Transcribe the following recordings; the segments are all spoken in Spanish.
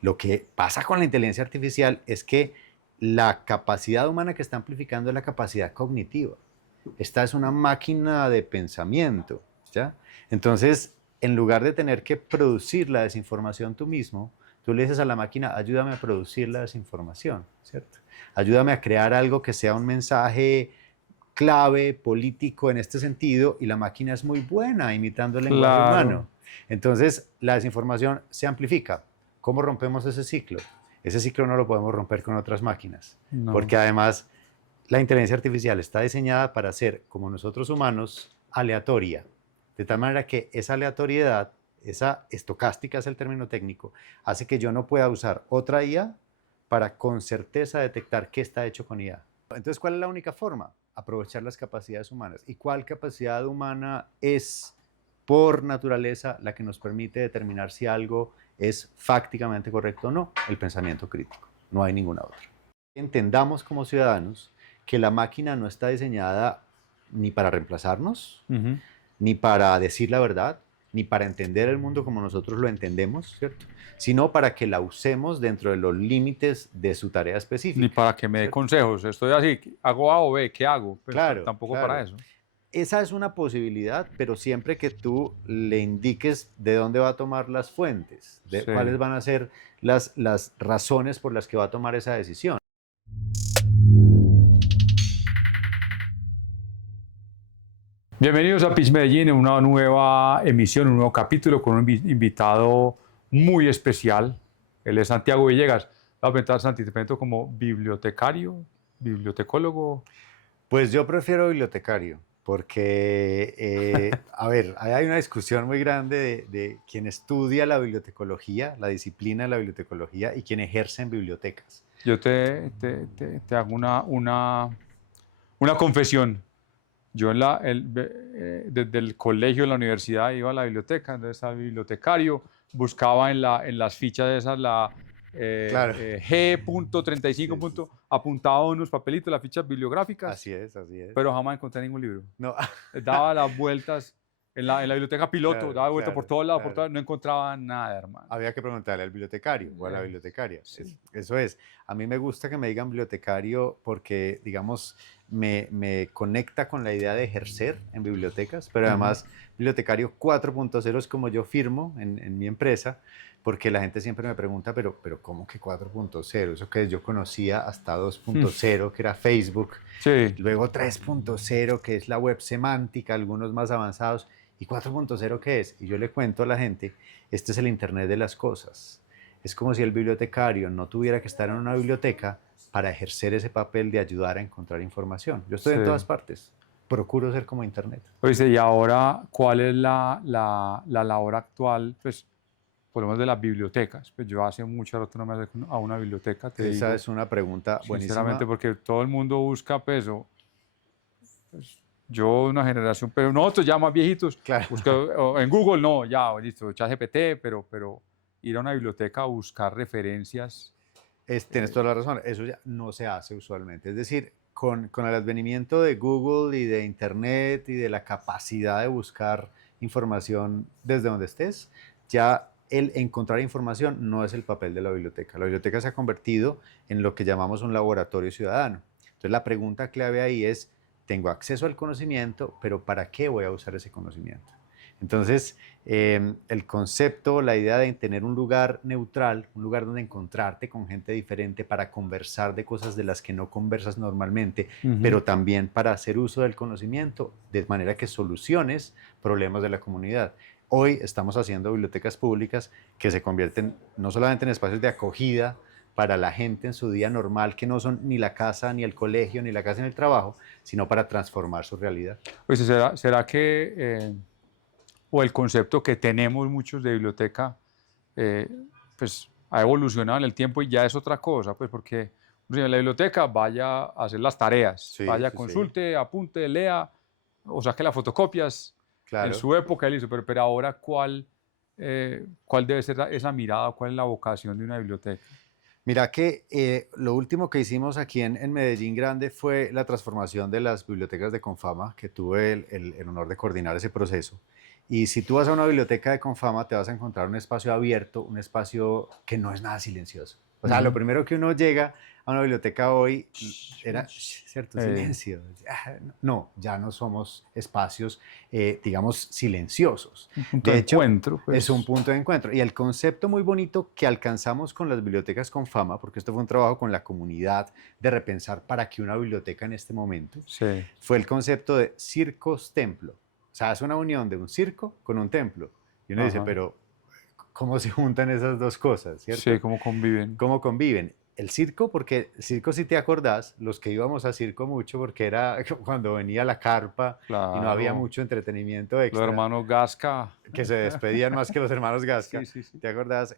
Lo que pasa con la inteligencia artificial es que la capacidad humana que está amplificando es la capacidad cognitiva. Esta es una máquina de pensamiento, ¿ya? Entonces, en lugar de tener que producir la desinformación tú mismo, tú le dices a la máquina, ayúdame a producir la desinformación, ¿cierto? Ayúdame a crear algo que sea un mensaje clave, político en este sentido, y la máquina es muy buena imitando el lenguaje Claro. humano. Entonces, la desinformación se amplifica. ¿Cómo rompemos ese ciclo? Ese ciclo no lo podemos romper con otras máquinas, No. porque además la inteligencia artificial está diseñada para ser, como nosotros humanos, aleatoria, de tal manera que esa aleatoriedad, esa estocástica es el término técnico, hace que yo no pueda usar otra IA para con certeza detectar qué está hecho con IA. Entonces, ¿cuál es la única forma? Aprovechar las capacidades humanas. ¿Y cuál capacidad humana es por naturaleza la que nos permite determinar si algo es fácticamente correcto o no? El pensamiento crítico. No hay ninguna otra. Entendamos como ciudadanos que la máquina no está diseñada ni para reemplazarnos, Ujú. ni para decir la verdad, ni para entender el mundo como nosotros lo entendemos, ¿cierto? Sino para que la usemos dentro de los límites de su tarea Ni específica, para que me dé ¿cierto? consejos. Estoy así, hago A o B, ¿qué hago? Pues Claro, tampoco para claro. eso. Esa es una posibilidad, pero siempre que tú le indiques de dónde va a tomar las fuentes, de Sí. cuáles van a ser las razones por las que va a tomar esa decisión. Bienvenidos a Pitch Medellín, en una nueva emisión, un nuevo capítulo con un invitado muy especial. Él es Santiago Villegas. Voy a presentar a Santi, te presento como bibliotecario, bibliotecólogo. Pues yo prefiero bibliotecario, porque, a ver, hay una discusión muy grande de quien estudia la bibliotecología, la disciplina de la bibliotecología, y quien ejerce en bibliotecas. Yo te hago una confesión. Yo desde el colegio, en la universidad, iba a la biblioteca, entonces estaba bibliotecario, buscaba en las fichas de esas Claro, G.35. sí, sí, sí. Apuntaba unos papelitos, las fichas bibliográficas, Así es, así es. pero jamás encontré ningún libro. No, Daba las vueltas en la biblioteca piloto, claro, daba vueltas claro, por claro. todos lados, no encontraba nada, hermano. Había que preguntarle al bibliotecario o a la Eh, bibliotecaria. sí. Eso es. A mí me gusta que me digan bibliotecario porque, digamos, me conecta con la idea de ejercer en bibliotecas, pero Ujú. además bibliotecario 4.0 es como yo firmo en mi empresa, porque la gente siempre me pregunta, pero ¿cómo que 4.0? Eso que yo conocía hasta Mm. 2.0, que era Facebook, Sí, luego 3.0, que es la web semántica, algunos más avanzados, y 4.0, ¿qué es? Y yo le cuento a la gente, este es el Internet de las cosas. Es como si el bibliotecario no tuviera que estar en una biblioteca para ejercer ese papel de ayudar a encontrar información. Yo estoy sí. en todas partes, procuro ser como Internet. Oíste, y ahora, ¿cuál es la labor actual? Pues, por lo menos de las bibliotecas. Pues yo hace mucho rato no me acerco a una biblioteca, te Esa digo, es una pregunta sinceramente, buenísima. porque todo el mundo busca peso. Pues, yo, una generación, pero nosotros ya más viejitos, Claro, en Google no, ya, listo, ChatGPT, pero ir a una biblioteca a buscar referencias. tienes eh, toda la razón, eso ya no se hace usualmente. Es decir, con el advenimiento de Google y de Internet y de la capacidad de buscar información desde donde estés, ya el encontrar información no es el papel de la biblioteca. La biblioteca se ha convertido en lo que llamamos un laboratorio ciudadano. Entonces la pregunta clave ahí es, tengo acceso al conocimiento, pero ¿para qué voy a usar ese conocimiento? Entonces, el concepto, la idea de tener un lugar neutral, un lugar donde encontrarte con gente diferente para conversar de cosas de las que no conversas normalmente, ujú. pero también para hacer uso del conocimiento de manera que soluciones problemas de la comunidad. Hoy estamos haciendo bibliotecas públicas que se convierten no solamente en espacios de acogida para la gente en su día normal, que no son ni la casa, ni el colegio, ni la casa, ni el trabajo, sino para transformar su realidad. Pues, ¿será que, o el concepto que tenemos muchos de biblioteca, eh, pues ha evolucionado en el tiempo y ya es otra cosa, pues porque en la biblioteca vaya a hacer las tareas, Sí, vaya, sí, sí, consulte, apunte, lea o saque las fotocopias. En claro. su época él hizo, pero ahora ¿cuál debe ser esa mirada, cuál es la vocación de una biblioteca? Mira que lo último que hicimos aquí en Medellín Grande fue la transformación de las bibliotecas de Confama, que tuve el honor de coordinar ese proceso. Y si tú vas a una biblioteca de Confama, te vas a encontrar un espacio abierto, un espacio que no es nada silencioso. O sea, lo primero que uno llega a una biblioteca hoy era, cierto, silencio. No, ya no somos espacios, digamos, silenciosos. Un punto De de hecho, encuentro, pues. es un punto de encuentro. Y el concepto muy bonito que alcanzamos con las bibliotecas Confama, porque esto fue un trabajo con la comunidad de repensar para qué una biblioteca en este momento, Sí. fue el concepto de circos-templo. O sea, es una unión de un circo con un templo. Y uno dice, Ajá. pero ¿cómo se juntan esas dos cosas, Sí, cierto? cómo conviven. ¿Cómo conviven? El circo, porque el circo, si te acordás, los que íbamos a circo mucho, porque era cuando venía la carpa y no había Claro. mucho entretenimiento Los extra, hermanos Gasca. que se despedían más que los hermanos Gasca, Sí, sí, sí. ¿te acordás?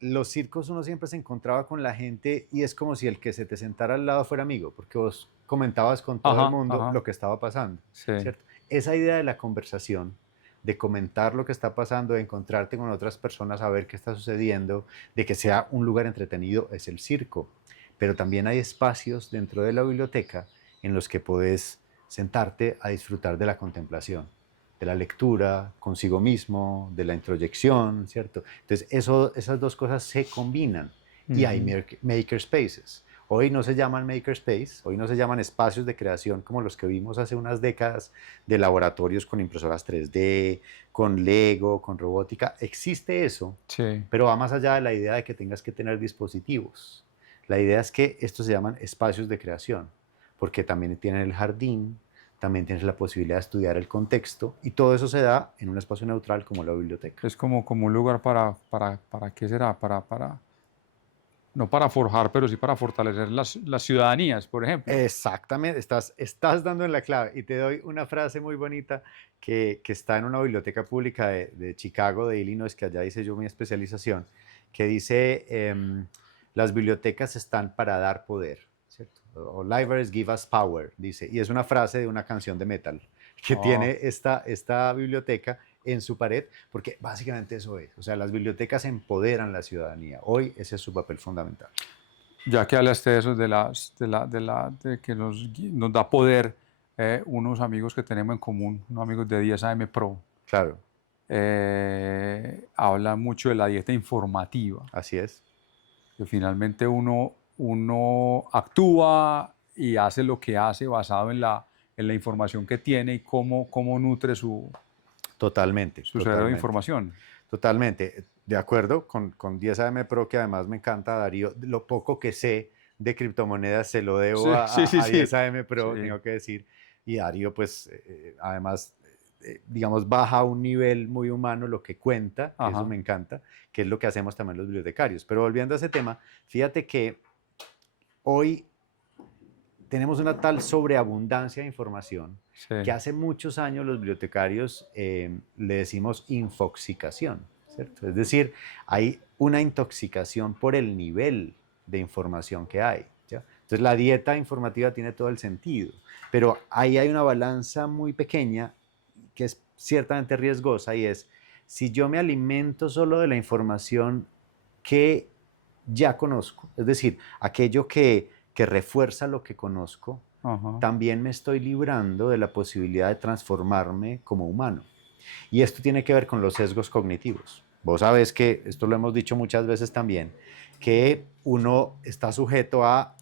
Los circos uno siempre se encontraba con la gente y es como si el que se te sentara al lado fuera amigo, porque vos comentabas con todo el Ajá, mundo ajá. lo que estaba pasando, Sí. ¿cierto? Esa idea de la conversación, de comentar lo que está pasando, de encontrarte con otras personas, a ver qué está sucediendo, de que sea un lugar entretenido, es el circo. Pero también hay espacios dentro de la biblioteca en los que puedes sentarte a disfrutar de la contemplación, de la lectura consigo mismo, de la introyección, ¿cierto? Entonces, esas dos cosas se combinan y hay makerspaces. Hoy no se llaman makerspace, hoy no se llaman espacios de creación como los que vimos hace unas décadas de laboratorios con impresoras 3D, con Lego, con robótica. Existe eso, Sí. pero va más allá de la idea de que tengas que tener dispositivos. La idea es que estos se llaman espacios de creación, porque también tienen el jardín, también tienes la posibilidad de estudiar el contexto y todo eso se da en un espacio neutral como la biblioteca. Es como un lugar para ¿qué será? No para forjar, pero sí para fortalecer las ciudadanías, por ejemplo. Exactamente, estás dando en la clave y te doy una frase muy bonita que está en una biblioteca pública de Chicago, de Illinois, que allá hice yo mi especialización, que dice, las bibliotecas están para dar poder, ¿cierto? O libraries give us power, dice, y es una frase de una canción de metal que Ah, tiene esta biblioteca en su pared, porque básicamente eso es, o sea, las bibliotecas empoderan la ciudadanía, hoy ese es su papel fundamental. ya que hablaste de eso, de que nos da poder, unos amigos que tenemos en común, unos amigos de 10 AM Pro, Claro, hablan mucho de la dieta informativa, así es. que finalmente uno actúa y hace lo que hace basado en la información que tiene y cómo nutre Totalmente, su cerebro de totalmente, información. totalmente. De acuerdo con 10 AM Pro, que además me encanta, Darío. Lo poco que sé de criptomonedas se lo debo Sí, sí, sí, a sí. 10 AM Pro, Sí. tengo que decir. Y Darío, pues, además, digamos, baja a un nivel muy humano lo que cuenta, que eso Ajá. me encanta, que es lo que hacemos también los bibliotecarios. Pero volviendo a ese tema, fíjate que hoy tenemos una tal sobreabundancia de información Sí. que hace muchos años los bibliotecarios le decimos infoxicación, ¿cierto? Es decir, hay una intoxicación por el nivel de información que hay, ¿ya? Entonces la dieta informativa tiene todo el sentido, pero ahí hay una balanza muy pequeña que es ciertamente riesgosa y es, si yo me alimento solo de la información que ya conozco, es decir, aquello que refuerza lo que conozco, Ajá. también me estoy librando de la posibilidad de transformarme como humano. Y esto tiene que ver con los sesgos cognitivos. Vos sabés que, esto lo hemos dicho muchas veces también, que uno está sujeto a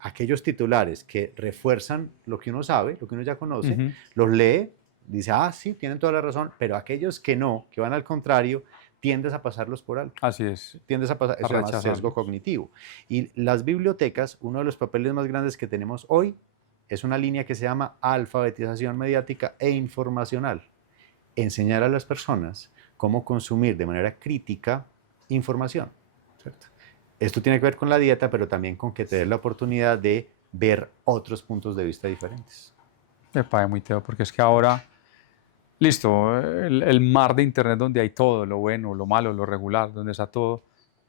aquellos titulares que refuerzan lo que uno sabe, lo que uno ya conoce, Ujú. los lee, dice, ah, sí, tienen toda la razón, pero aquellos que no, que van al contrario, tiendes a pasarlos por alto. Así es, Tiendes a pasar, a eso se llama sesgo rechazarlos. cognitivo. Y las bibliotecas, uno de los papeles más grandes que tenemos hoy es una línea que se llama alfabetización mediática e informacional. Enseñar a las personas cómo consumir de manera crítica información, ¿cierto? Esto tiene que ver con la dieta, pero también con que te des la oportunidad de ver otros puntos de vista diferentes. Me parece muy teo, porque es que ahora, listo, el mar de internet donde hay todo, lo bueno, lo malo, lo regular, donde está todo,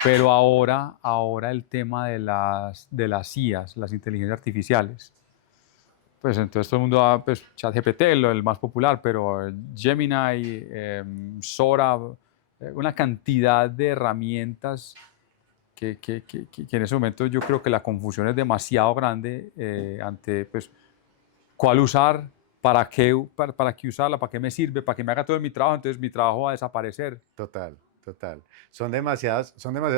pero ahora el tema de las IAs, las inteligencias artificiales, pues entonces todo el mundo va, pues ChatGPT, el más popular, pero Gemini, Sora, una cantidad de herramientas que en ese momento yo creo que la confusión es demasiado grande ante, pues, cuál usar para qué usarla, para qué me sirve, para que me haga todo mi trabajo, entonces mi trabajo va a desaparecer. Total, total. Son demasiadas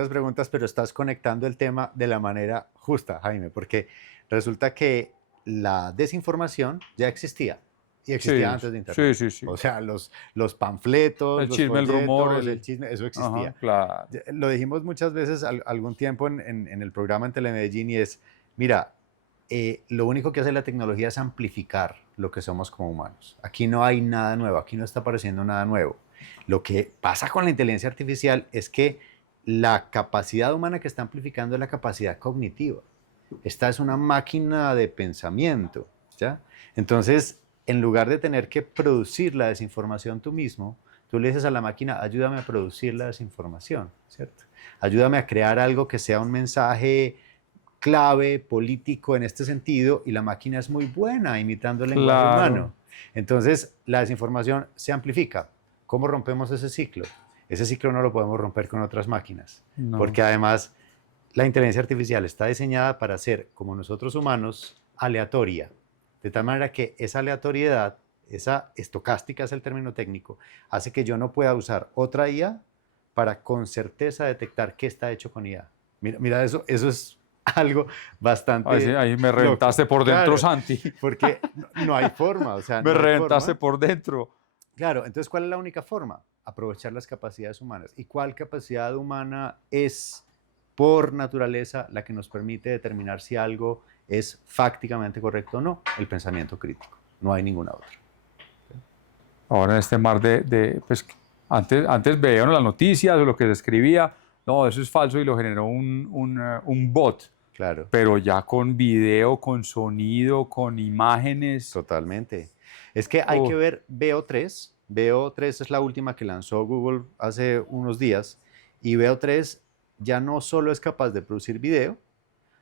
preguntas, pero estás conectando el tema de la manera justa, Jaime, porque resulta que la desinformación ya existía y existía Sí, antes de sí, Internet. sí, sí. O sea, los panfletos, El los chisme, el rumor, folletos, el chisme, eso ajá, existía. claro. Lo dijimos muchas veces algún tiempo en el programa en Telemedellín y es, mira, lo único que hace la tecnología es amplificar lo que somos como humanos. Aquí no hay nada nuevo, aquí no está apareciendo nada nuevo. Lo que pasa con la inteligencia artificial es que la capacidad humana que está amplificando es la capacidad cognitiva. Esta es una máquina de pensamiento, ¿ya? Entonces, en lugar de tener que producir la desinformación tú mismo, tú le dices a la máquina, ayúdame a producir la desinformación, ¿cierto? Ayúdame a crear algo que sea un mensaje clave político en este sentido y la máquina es muy buena imitando el lenguaje Claro, humano. Entonces, la desinformación se amplifica. ¿Cómo rompemos ese ciclo? Ese ciclo no lo podemos romper con otras máquinas, no. porque además la inteligencia artificial está diseñada para ser, como nosotros humanos, aleatoria, de tal manera que esa aleatoriedad, esa estocástica es el término técnico, hace que yo no pueda usar otra IA para con certeza detectar qué está hecho con IA. Mira, mira eso es algo Ahí, sí, bastante ahí me loco. reventaste por dentro, Claro, Santi. porque no hay forma, o sea, Me no hay reventaste forma. por dentro. Claro, entonces, ¿cuál es la única forma? Aprovechar las capacidades humanas. ¿Y cuál capacidad humana es, por naturaleza, la que nos permite determinar si algo es fácticamente correcto o no? El pensamiento crítico. No hay ninguna otra. Ahora en este mar pues, antes veían las noticias o lo que se escribía, no, eso es falso y lo generó un bot, Claro, pero ya con video, con sonido, con imágenes, totalmente. Es que hay que oh, ver VO3. VO3 es la última que lanzó Google hace unos días. Y VO3 ya no solo es capaz de producir video,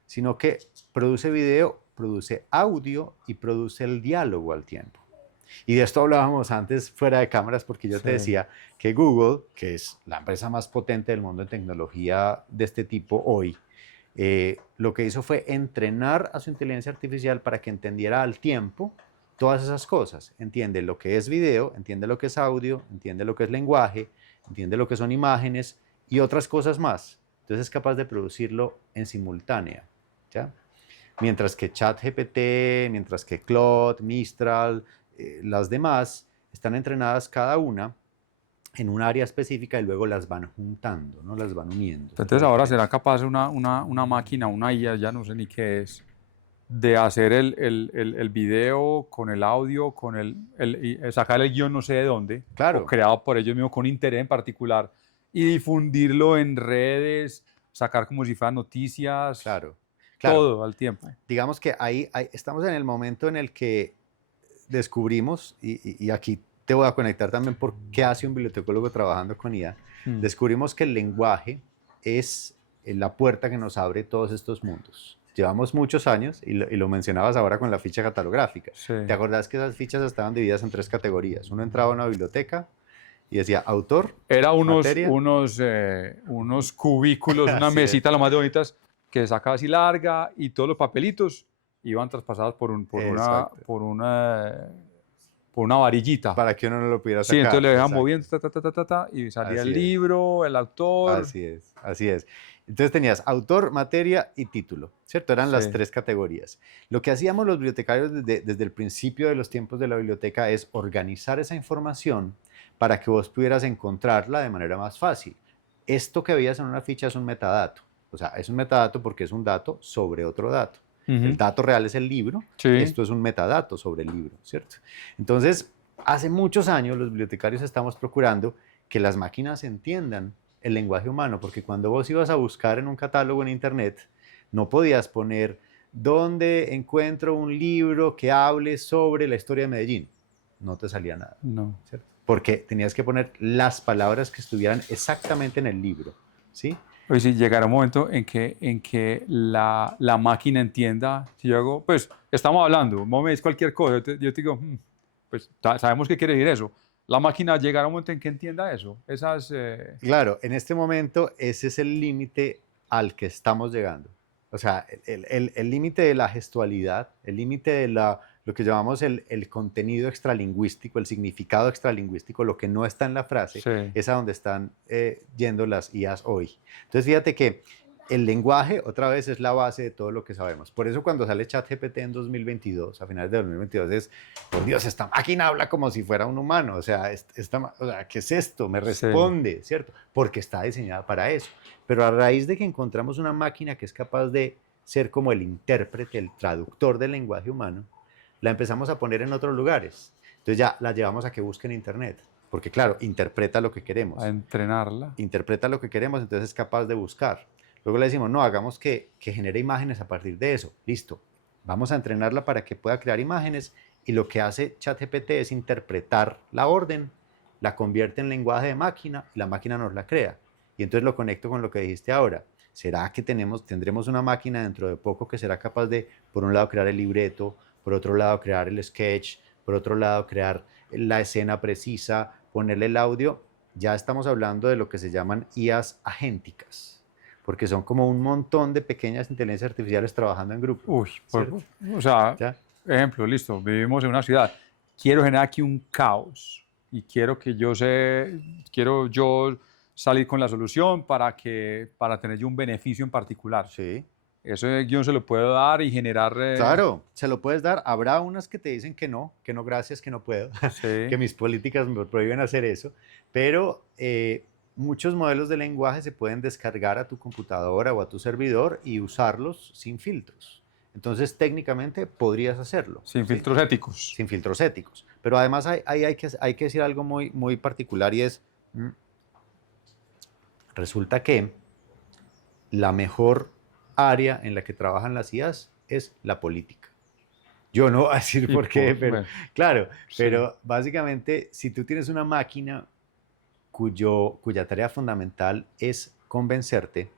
sino que produce video, produce audio y produce el diálogo al tiempo. Y de esto hablábamos antes fuera de cámaras porque yo te sí, decía que Google, que es la empresa más potente del mundo en tecnología de este tipo hoy, lo que hizo fue entrenar a su inteligencia artificial para que entendiera al tiempo todas esas cosas. Entiende lo que es video, entiende lo que es audio, entiende lo que es lenguaje, entiende lo que son imágenes y otras cosas más. Entonces es capaz de producirlo en simultánea. ¿Ya? Mientras que ChatGPT, mientras que Claude, Mistral, las demás están entrenadas cada una en un área específica y luego las van juntando, ¿no? Las van uniendo. Esa es la entonces ahora será diferencia. capaz una máquina, una IA, ya no sé ni qué es, de hacer el video con el audio, y sacar el guión no sé de dónde, o Claro, creado por ellos mismos con interés en particular, y difundirlo en redes, sacar como si fueran noticias, claro, claro. todo al tiempo. Digamos que ahí estamos en el momento en el que descubrimos, y aquí te voy a conectar también por qué hace un bibliotecólogo trabajando con IA, Mm, descubrimos que el lenguaje es la puerta que nos abre todos estos mundos. Llevamos muchos años, y lo mencionabas ahora con la ficha catalográfica. sí. ¿Te acordás que esas fichas estaban divididas en tres categorías? Uno entraba a una biblioteca y decía autor, Era materia. unos cubículos, una Así es, mesita, lo más de bonitas, que sacaba así larga y todos los papelitos iban traspasados exacto. por una varillita. Para que uno no lo pudiera Sí, entonces sacar, le dejan exacto. moviendo, y salía el Así es. libro, el autor. Así es, así es. Entonces tenías autor, materia y título, ¿cierto? Eran las Sí. tres categorías. Lo que hacíamos los bibliotecarios desde el principio de los tiempos de la biblioteca es organizar esa información para que vos pudieras encontrarla de manera más fácil. Esto que veías en una ficha es un metadato. O sea, es un metadato porque es un dato sobre otro dato. El Ujú. dato real es el libro, Sí. esto es un metadato sobre el libro, ¿cierto? Entonces, hace muchos años los bibliotecarios estamos procurando que las máquinas entiendan el lenguaje humano, porque cuando vos ibas a buscar en un catálogo en internet, no podías poner dónde encuentro un libro que hable sobre la historia de Medellín. No te salía nada, No. ¿cierto? Porque tenías que poner las palabras que estuvieran exactamente en el libro, ¿sí? Pues sí, llegará un momento en que la máquina entienda, si yo hago, pues estamos hablando, vos me dices cualquier cosa, yo te digo, pues sabemos qué quiere decir eso. La máquina llegará un momento en que entienda eso. Esas, Claro, en este momento ese es el límite al que estamos llegando. O sea, el límite de la gestualidad, el límite de los lo que llamamos el contenido extralingüístico, el significado extralingüístico, lo que no está en la frase, Sí. es a donde están yendo las IAs hoy. Entonces, fíjate que el lenguaje, otra vez, es la base de todo lo que sabemos. Por eso cuando sale ChatGPT en 2022, a finales de 2022, es, por Dios, esta máquina habla como si fuera un humano. O sea, ¿qué es esto? Me responde, ¿cierto? Porque está diseñada para eso. Pero a raíz de que encontramos una máquina que es capaz de ser como el intérprete, el traductor del lenguaje humano, la empezamos a poner en otros lugares. Entonces ya la llevamos a que busque en Internet. Porque claro, interpreta lo que queremos. A entrenarla. Interpreta lo que queremos, entonces es capaz de buscar. Luego le decimos, no, hagamos que genere imágenes a partir de eso. Listo. Vamos a entrenarla para que pueda crear imágenes y lo que hace ChatGPT es interpretar la orden, la convierte en lenguaje de máquina y la máquina nos la crea. Y entonces lo conecto con lo que dijiste ahora. ¿Será que tendremos una máquina dentro de poco que será capaz de, por un lado, crear el libreto, por otro lado, crear el sketch, por otro lado, crear la escena precisa, ponerle el audio? Ya estamos hablando de lo que se llaman IAs agénticas, porque son como un montón de pequeñas inteligencias artificiales trabajando en grupo. Uy, o sea, ¿Ya? ejemplo, listo, vivimos en una ciudad, quiero generar aquí un caos y quiero yo salir con la solución para tener yo un beneficio en particular. Sí. Ese guión se lo puedo dar y generar... Claro, se lo puedes dar. Habrá unas que te dicen que no gracias, que no puedo, Sí. que mis políticas me prohíben hacer eso, pero muchos modelos de lenguaje se pueden descargar a tu computadora o a tu servidor y usarlos sin filtros. Entonces, técnicamente podrías hacerlo. Sin filtros éticos. Sin filtros éticos. Pero además hay que decir algo muy, muy particular y es, resulta que la mejor área en la que trabajan las IAs es la política. Yo no voy a decir por qué, pero bueno, claro, sí. pero básicamente si tú tienes una máquina cuya tarea fundamental es convencerte,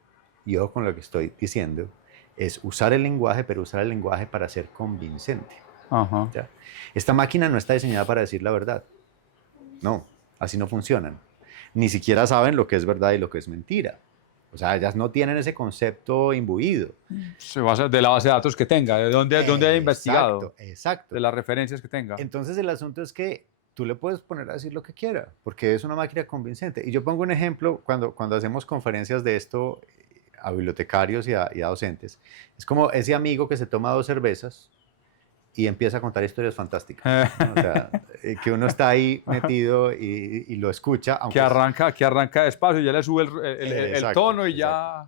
y ojo con lo que estoy diciendo, es usar el lenguaje, pero usar el lenguaje para ser convincente. Ajá. ¿Ya? Esta máquina no está diseñada para decir la verdad. No, así no funcionan. Ni siquiera saben lo que es verdad y lo que es mentira. O sea, ellas no tienen ese concepto imbuido. Se basa de la base de datos que tenga, de dónde haya investigado, Exacto. de las referencias que tenga. Entonces el asunto es que tú le puedes poner a decir lo que quiera, porque es una máquina convincente. Y yo pongo un ejemplo cuando hacemos conferencias de esto a bibliotecarios y a docentes. Es como ese amigo que se toma 2 cervezas y empieza a contar historias fantásticas, ¿no? O sea, que uno está ahí metido y lo escucha. Que arranca despacio y ya le sube el Exacto, tono y ya...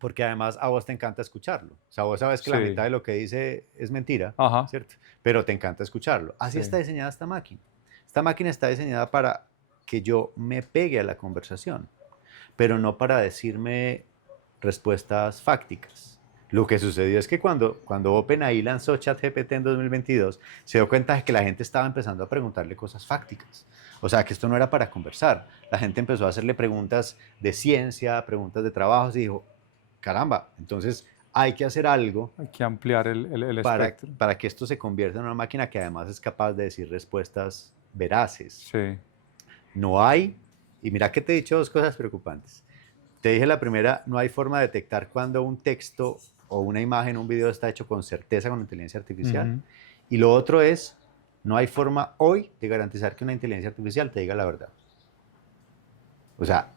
Porque además a vos te encanta escucharlo. O sea, vos sabes que la Sí. mitad de lo que dice es mentira, Ajá. ¿cierto? Pero te encanta escucharlo. Así Sí. está diseñada esta máquina. Esta máquina está diseñada para que yo me pegue a la conversación, pero no para decirme respuestas fácticas. Lo que sucedió es que cuando OpenAI lanzó ChatGPT en 2022, se dio cuenta de que la gente estaba empezando a preguntarle cosas fácticas. O sea, que esto no era para conversar. La gente empezó a hacerle preguntas de ciencia, preguntas de trabajos y dijo, caramba, entonces hay que hacer algo Hay que ampliar el espectro. para que esto se convierta en una máquina que además es capaz de decir respuestas veraces. Sí. No hay, y mira que te he dicho 2 cosas preocupantes. Te dije la primera, no hay forma de detectar cuando un texto o una imagen, un video está hecho con certeza con inteligencia artificial. Ujú. Y lo otro es, no hay forma hoy de garantizar que una inteligencia artificial te diga la verdad. O sea,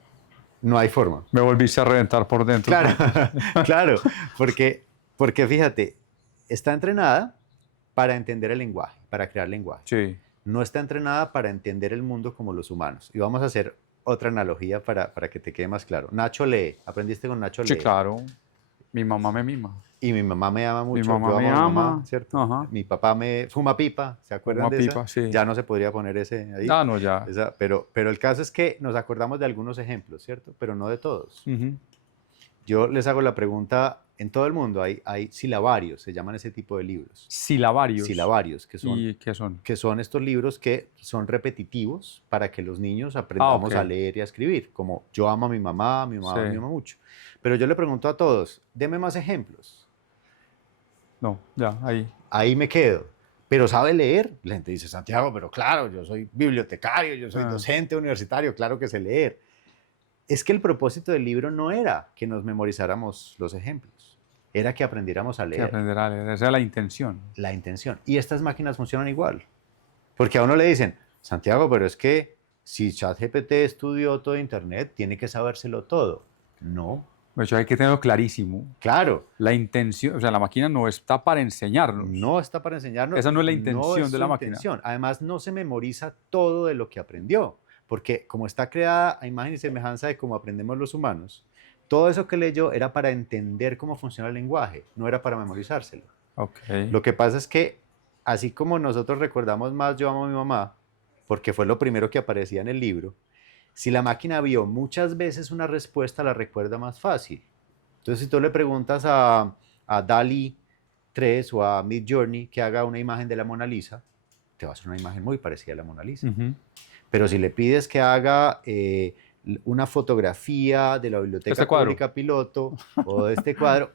no hay forma. Me volviste a reventar por dentro. Claro, claro, porque fíjate, está entrenada para entender el lenguaje, para crear lenguaje. Sí. No está entrenada para entender el mundo como los humanos. Y vamos a hacer otra analogía para que te quede más claro. Nacho lee, aprendiste con Nacho Sí, lee. claro. Mi mamá me mima. Y mi mamá me ama mucho. Mi mamá yo me amo a mi ama. mamá, ¿cierto? Ajá. Mi papá me fuma pipa, ¿se acuerdan Fuma de pipa, esa? sí. Ya no se podría poner ese ahí. Ah, no, ya. Pero el caso es que nos acordamos de algunos ejemplos, ¿cierto? Pero no de todos. Ujú. Yo les hago la pregunta, en todo el mundo hay silabarios, se llaman ese tipo de libros. Silabarios. Silabarios, que son, ¿Y qué son? que son estos libros que son repetitivos para que los niños aprendamos ok. a leer y a escribir, como yo amo a mi mamá Sí. me ama mucho. Pero yo le pregunto a todos, deme más ejemplos. No, ya, ahí. Ahí me quedo. Pero ¿sabe leer? La gente dice, Santiago, pero claro, yo soy bibliotecario, yo soy docente universitario, claro que sé leer. Es que el propósito del libro no era que nos memorizáramos los ejemplos. era que aprendiéramos a Que leer. aprender a leer, esa es la intención. La intención. Y estas máquinas funcionan igual. Porque a uno le dicen, Santiago, pero es que si ChatGPT estudió todo Internet, tiene que sabérselo todo. No, De hecho, hay que tenerlo clarísimo. claro, La intención, o sea, la máquina no está para enseñarnos. no está para enseñarnos, Esa no es la no es intención de su la máquina. intención. Además, no se memoriza todo de lo que aprendió, porque como está creada a imagen y semejanza de cómo aprendemos los humanos, todo eso que leyó era para entender cómo funciona el lenguaje, no era para memorizárselo. Ok. Lo que pasa es que, así como nosotros recordamos más Yo amo a mi mamá, porque fue lo primero que aparecía en el libro, si la máquina vio muchas veces una respuesta, la recuerda más fácil. Entonces, si tú le preguntas a DALL-E 3 o a Midjourney que haga una imagen de la Mona Lisa, te va a hacer una imagen muy parecida a la Mona Lisa. Ujú. Pero si le pides que haga una fotografía de la Biblioteca Este cuadro. Pública Piloto o de este cuadro,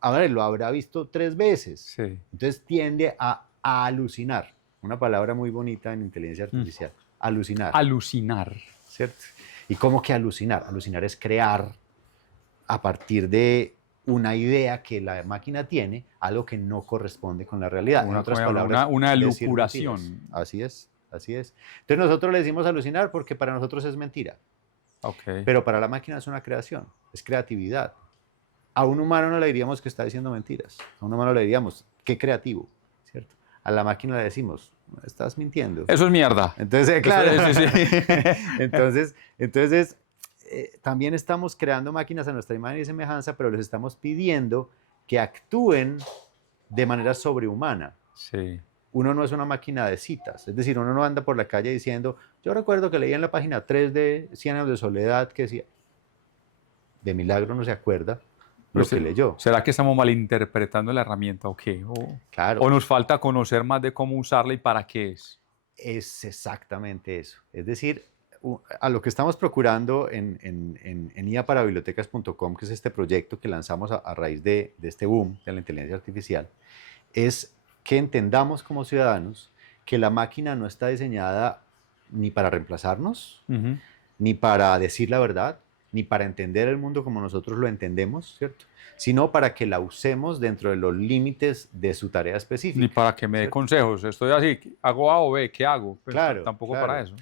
a ver, lo habrá visto 3 veces. Sí. Entonces tiende a alucinar. Una palabra muy bonita en inteligencia artificial. Alucinar. Alucinar. ¿Cierto? ¿Y cómo que alucinar? Alucinar es crear a partir de una idea que la máquina tiene, algo que no corresponde con la realidad. En otras palabras, una decir elucubración. mentiras. Así es, así es. Entonces nosotros le decimos alucinar porque para nosotros es mentira, Ok. pero para la máquina es una creación, es creatividad. A un humano no le diríamos que está diciendo mentiras, a un humano le diríamos, qué creativo, ¿cierto? A la máquina le decimos, estás mintiendo. Eso es mierda. Entonces, claro, Sí, sí. entonces también estamos creando máquinas a nuestra imagen y semejanza, pero les estamos pidiendo que actúen de manera sobrehumana. Sí. Uno no es una máquina de citas, es decir, uno no anda por la calle diciendo, yo recuerdo que leí en la página 3 de 100 años de soledad que decía, de milagro no se acuerda lo que leyó. ¿Será que estamos malinterpretando la herramienta o qué? Claro. ¿O nos falta conocer más de cómo usarla y para qué es? Es exactamente eso. Es decir, a lo que estamos procurando en iaparabibliotecas.com, que es este proyecto que lanzamos a raíz de este boom de la inteligencia artificial, es que entendamos como ciudadanos que la máquina no está diseñada ni para reemplazarnos, Ujú. ni para decir la verdad, ni para entender el mundo como nosotros lo entendemos, ¿cierto? Sino para que la usemos dentro de los límites de su tarea específica. Ni para que me dé ¿cierto? consejos. Estoy así, hago A o B, ¿qué hago? Pues Claro, tampoco claro. para eso.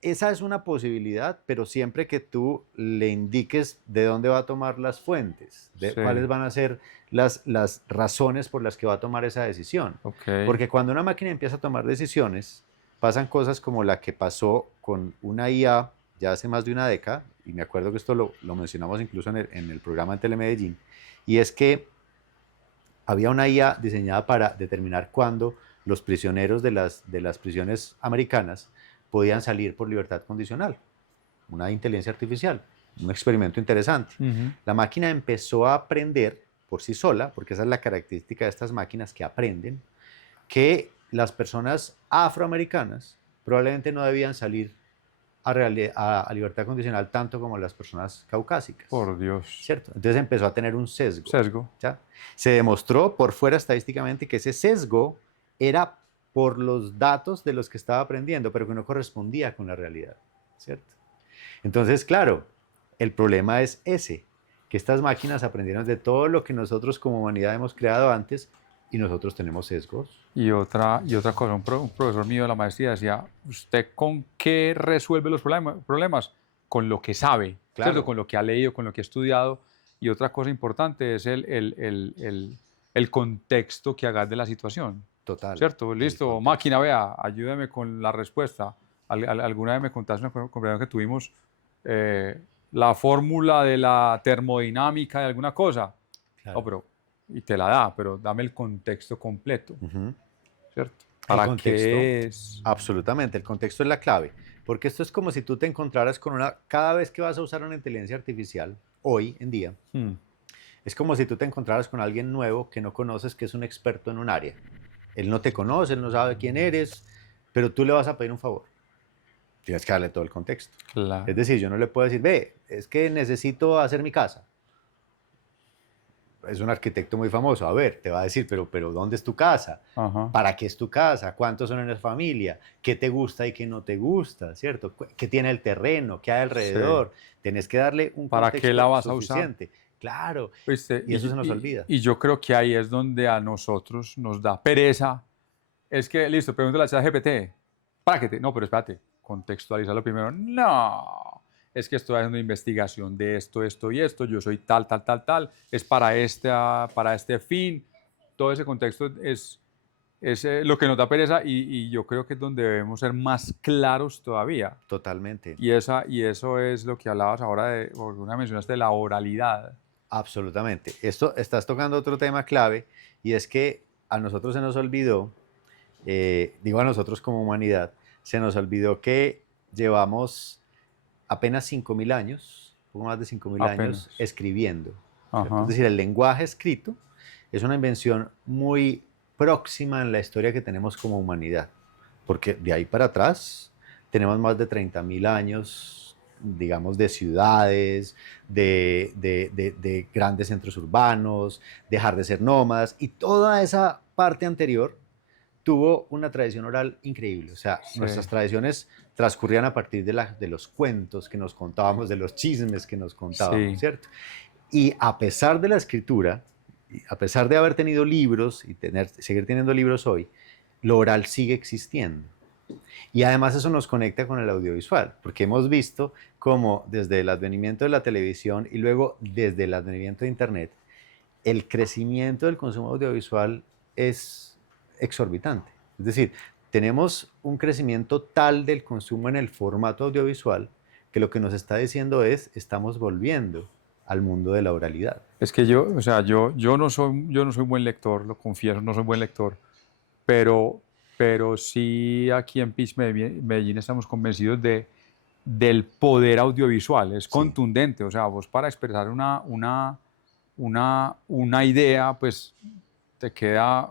Esa es una posibilidad, pero siempre que tú le indiques de dónde va a tomar las fuentes, de Sí. cuáles van a ser las razones por las que va a tomar esa decisión. Ok. Porque cuando una máquina empieza a tomar decisiones, pasan cosas como la que pasó con una IA ya hace más de una década, y me acuerdo que esto lo mencionamos incluso en el programa en Telemedellín, y es que había una IA diseñada para determinar cuándo los prisioneros de las prisiones americanas podían salir por libertad condicional. Una inteligencia artificial, un experimento interesante. Ujú. La máquina empezó a aprender por sí sola, porque esa es la característica de estas máquinas que aprenden, que las personas afroamericanas probablemente no debían salir a libertad condicional tanto como las personas caucásicas. Por Dios. ¿Cierto? Entonces empezó a tener un sesgo. Sesgo. ¿Ya? Se demostró por fuera estadísticamente que ese sesgo era por los datos de los que estaba aprendiendo, pero que no correspondía con la realidad, ¿cierto? Entonces, claro, el problema es ese, que estas máquinas aprendieron de todo lo que nosotros como humanidad hemos creado antes y nosotros tenemos sesgos. Y otra cosa, un profesor mío de la maestría decía, ¿usted con qué resuelve los problemas? Con lo que sabe, Claro. ¿cierto? Con lo que ha leído, con lo que ha estudiado. Y otra cosa importante es el contexto que hagas de la situación. Total. ¿Cierto? el Listo, contexto. máquina, vea, ayúdame con la respuesta. Alguna vez me contaste una conversación que tuvimos, la fórmula de la termodinámica de alguna cosa. Claro. No, pero, y te la da, pero dame el contexto completo, Ujú. ¿cierto? El ¿Para contexto, qué es? absolutamente, el contexto es la clave, porque esto es como si tú te encontraras con cada vez que vas a usar una inteligencia artificial, hoy en día, Hmm. es como si tú te encontraras con alguien nuevo que no conoces, que es un experto en un área. Él no te conoce, él no sabe quién eres, pero tú le vas a pedir un favor. Tienes que darle todo el contexto. Claro. Es decir, yo no le puedo decir, ve, es que necesito hacer mi casa. Es un arquitecto muy famoso. A ver, te va a decir, pero ¿dónde es tu casa? Ajá. ¿Para qué es tu casa? ¿Cuántos son en la familia? ¿Qué te gusta y qué no te gusta? ¿Cierto? ¿Qué tiene el terreno? ¿Qué hay alrededor? Tienes que darle un ¿Para contexto qué la vas a usar? suficiente. Claro, ¿Viste? y eso se nos olvida. Y yo creo que ahí es donde a nosotros nos da pereza. Es que, listo, pregúntale a ChatGPT. Páquete. No, pero espérate, contextualizarlo primero. No, es que estoy haciendo investigación de esto, esto y esto. Yo soy tal, tal, tal, tal. Es para este fin. Todo ese contexto es lo que nos da pereza y yo creo que es donde debemos ser más claros todavía. Totalmente. Y eso es lo que hablabas ahora de, o una mencionaste de la oralidad. Absolutamente. Esto estás tocando otro tema clave y es que a nosotros se nos olvidó, digo a nosotros como humanidad, se nos olvidó que llevamos apenas 5.000 años, poco más de 5.000 años Apenas. escribiendo, ¿cierto? Es Ajá. decir, el lenguaje escrito es una invención muy próxima en la historia que tenemos como humanidad, porque de ahí para atrás tenemos más de 30.000 años, digamos, de ciudades, de grandes centros urbanos, dejar de ser nómadas, y toda esa parte anterior tuvo una tradición oral increíble. O sea, Sí, nuestras tradiciones transcurrían a partir de los cuentos que nos contábamos, de los chismes que nos contábamos, sí. ¿cierto? Y a pesar de la escritura, a pesar de haber tenido libros y seguir teniendo libros hoy, lo oral sigue existiendo. Y además eso nos conecta con el audiovisual, porque hemos visto cómo desde el advenimiento de la televisión y luego desde el advenimiento de Internet, el crecimiento del consumo audiovisual es exorbitante. Es decir, tenemos un crecimiento tal del consumo en el formato audiovisual que lo que nos está diciendo es estamos volviendo al mundo de la oralidad. Es que o sea, yo no soy buen lector, lo confieso, no soy buen lector, pero sí aquí en Pitch Medellín estamos convencidos del poder audiovisual, es Sí, contundente, o sea, vos para expresar una idea, pues te queda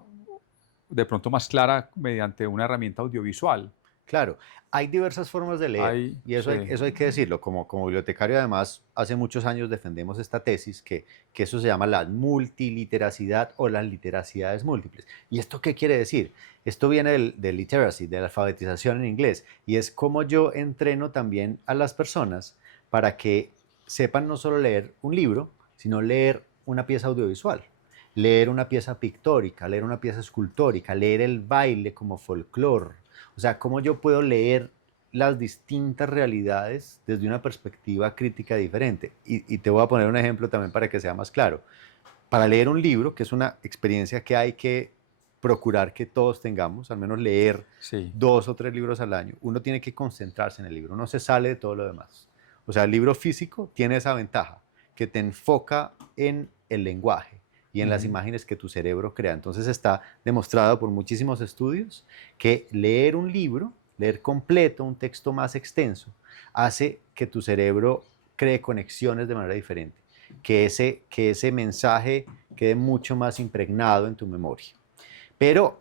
de pronto más clara mediante una herramienta audiovisual. claro. Hay diversas formas de leer Ahí, y sí, eso hay que decirlo. Como bibliotecario además, hace muchos años defendemos esta tesis que eso se llama la multiliteracidad o las literacidades múltiples. ¿Y esto qué quiere decir? Esto viene del literacy, de la alfabetización en inglés, y es como yo entreno también a las personas para que sepan no solo leer un libro, sino leer una pieza audiovisual, leer una pieza pictórica, leer una pieza escultórica, leer el baile como folclore. O sea, cómo yo puedo leer las distintas realidades desde una perspectiva crítica diferente. Y te voy a poner un ejemplo también para que sea más claro. Para leer un libro, que es una experiencia que hay que procurar que todos tengamos, al menos leer sí. 2 o 3 libros al año, uno tiene que concentrarse en el libro, no se sale de todo lo demás. O sea, el libro físico tiene esa ventaja, que te enfoca en el lenguaje y en las Ujú. imágenes que tu cerebro crea. Entonces está demostrado por muchísimos estudios que leer un libro, leer completo un texto más extenso, hace que tu cerebro cree conexiones de manera diferente, que ese mensaje quede mucho más impregnado en tu memoria. Pero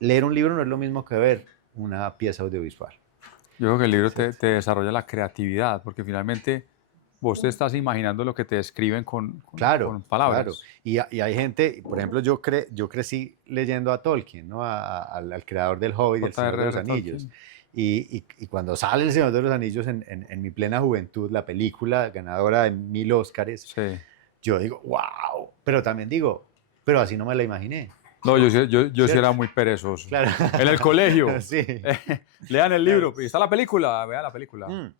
leer un libro no es lo mismo que ver una pieza audiovisual. Yo creo que el libro ¿Cierto? te desarrolla la creatividad, porque finalmente vos te estás imaginando lo que te describen Claro, con claro. palabras. Y hay gente, por ejemplo, yo crecí leyendo a Tolkien, ¿no? Al creador del Hobbit, del Señor de los J.R.R. Anillos. Tolkien. Y cuando sale el Señor de los Anillos en mi plena juventud, la película ganadora de 1000 Óscares, Sí. yo digo, wow, pero también digo, pero así no me la imaginé, No, yo sí era ¿cierto? muy perezoso. Claro. En el colegio, Sí, lean el claro. libro, y está la película, vea la película. Mm.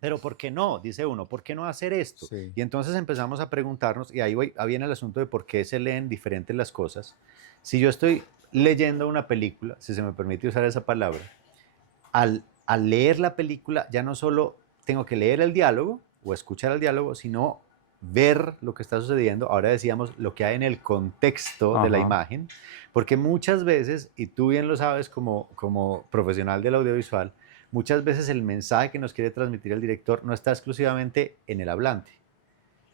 Pero ¿por qué no? Dice uno, ¿por qué no hacer esto? Sí. Y entonces empezamos a preguntarnos, y ahí viene el asunto de por qué se leen diferentes las cosas. Si yo estoy leyendo una película, si se me permite usar esa palabra, al leer la película ya no solo tengo que leer el diálogo o escuchar el diálogo, sino ver lo que está sucediendo. Ahora decíamos lo que hay en el contexto de la Ajá. imagen, porque muchas veces, y tú bien lo sabes como profesional del audiovisual, muchas veces el mensaje que nos quiere transmitir el director no está exclusivamente en el hablante,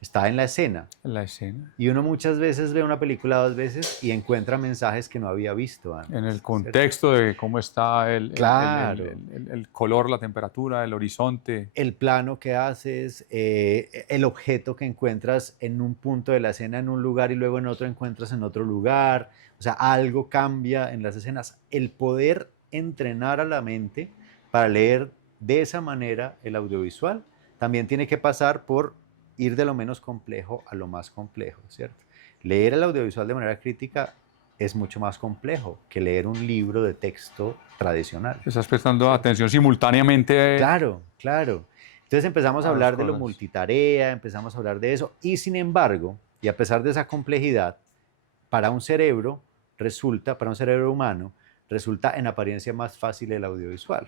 está en la escena. En la escena. Y uno muchas veces ve una película 2 veces y encuentra mensajes que no había visto En el antes, ¿cierto? contexto de cómo está Claro, el color, la temperatura, el horizonte. el plano que haces, el objeto que encuentras en un punto de la escena en un lugar y luego en otro encuentras en otro lugar. O sea, algo cambia en las escenas. El poder entrenar a la mente para leer de esa manera el audiovisual también tiene que pasar por ir de lo menos complejo a lo más complejo, ¿cierto? Leer el audiovisual de manera crítica es mucho más complejo que leer un libro de texto tradicional. Estás prestando atención simultáneamente Claro, claro. Entonces empezamos a a dos hablar de lo cosas. multitarea, empezamos a hablar de eso, y sin embargo, y a pesar de esa complejidad, para un cerebro para un cerebro humano, resulta en apariencia más fácil el audiovisual,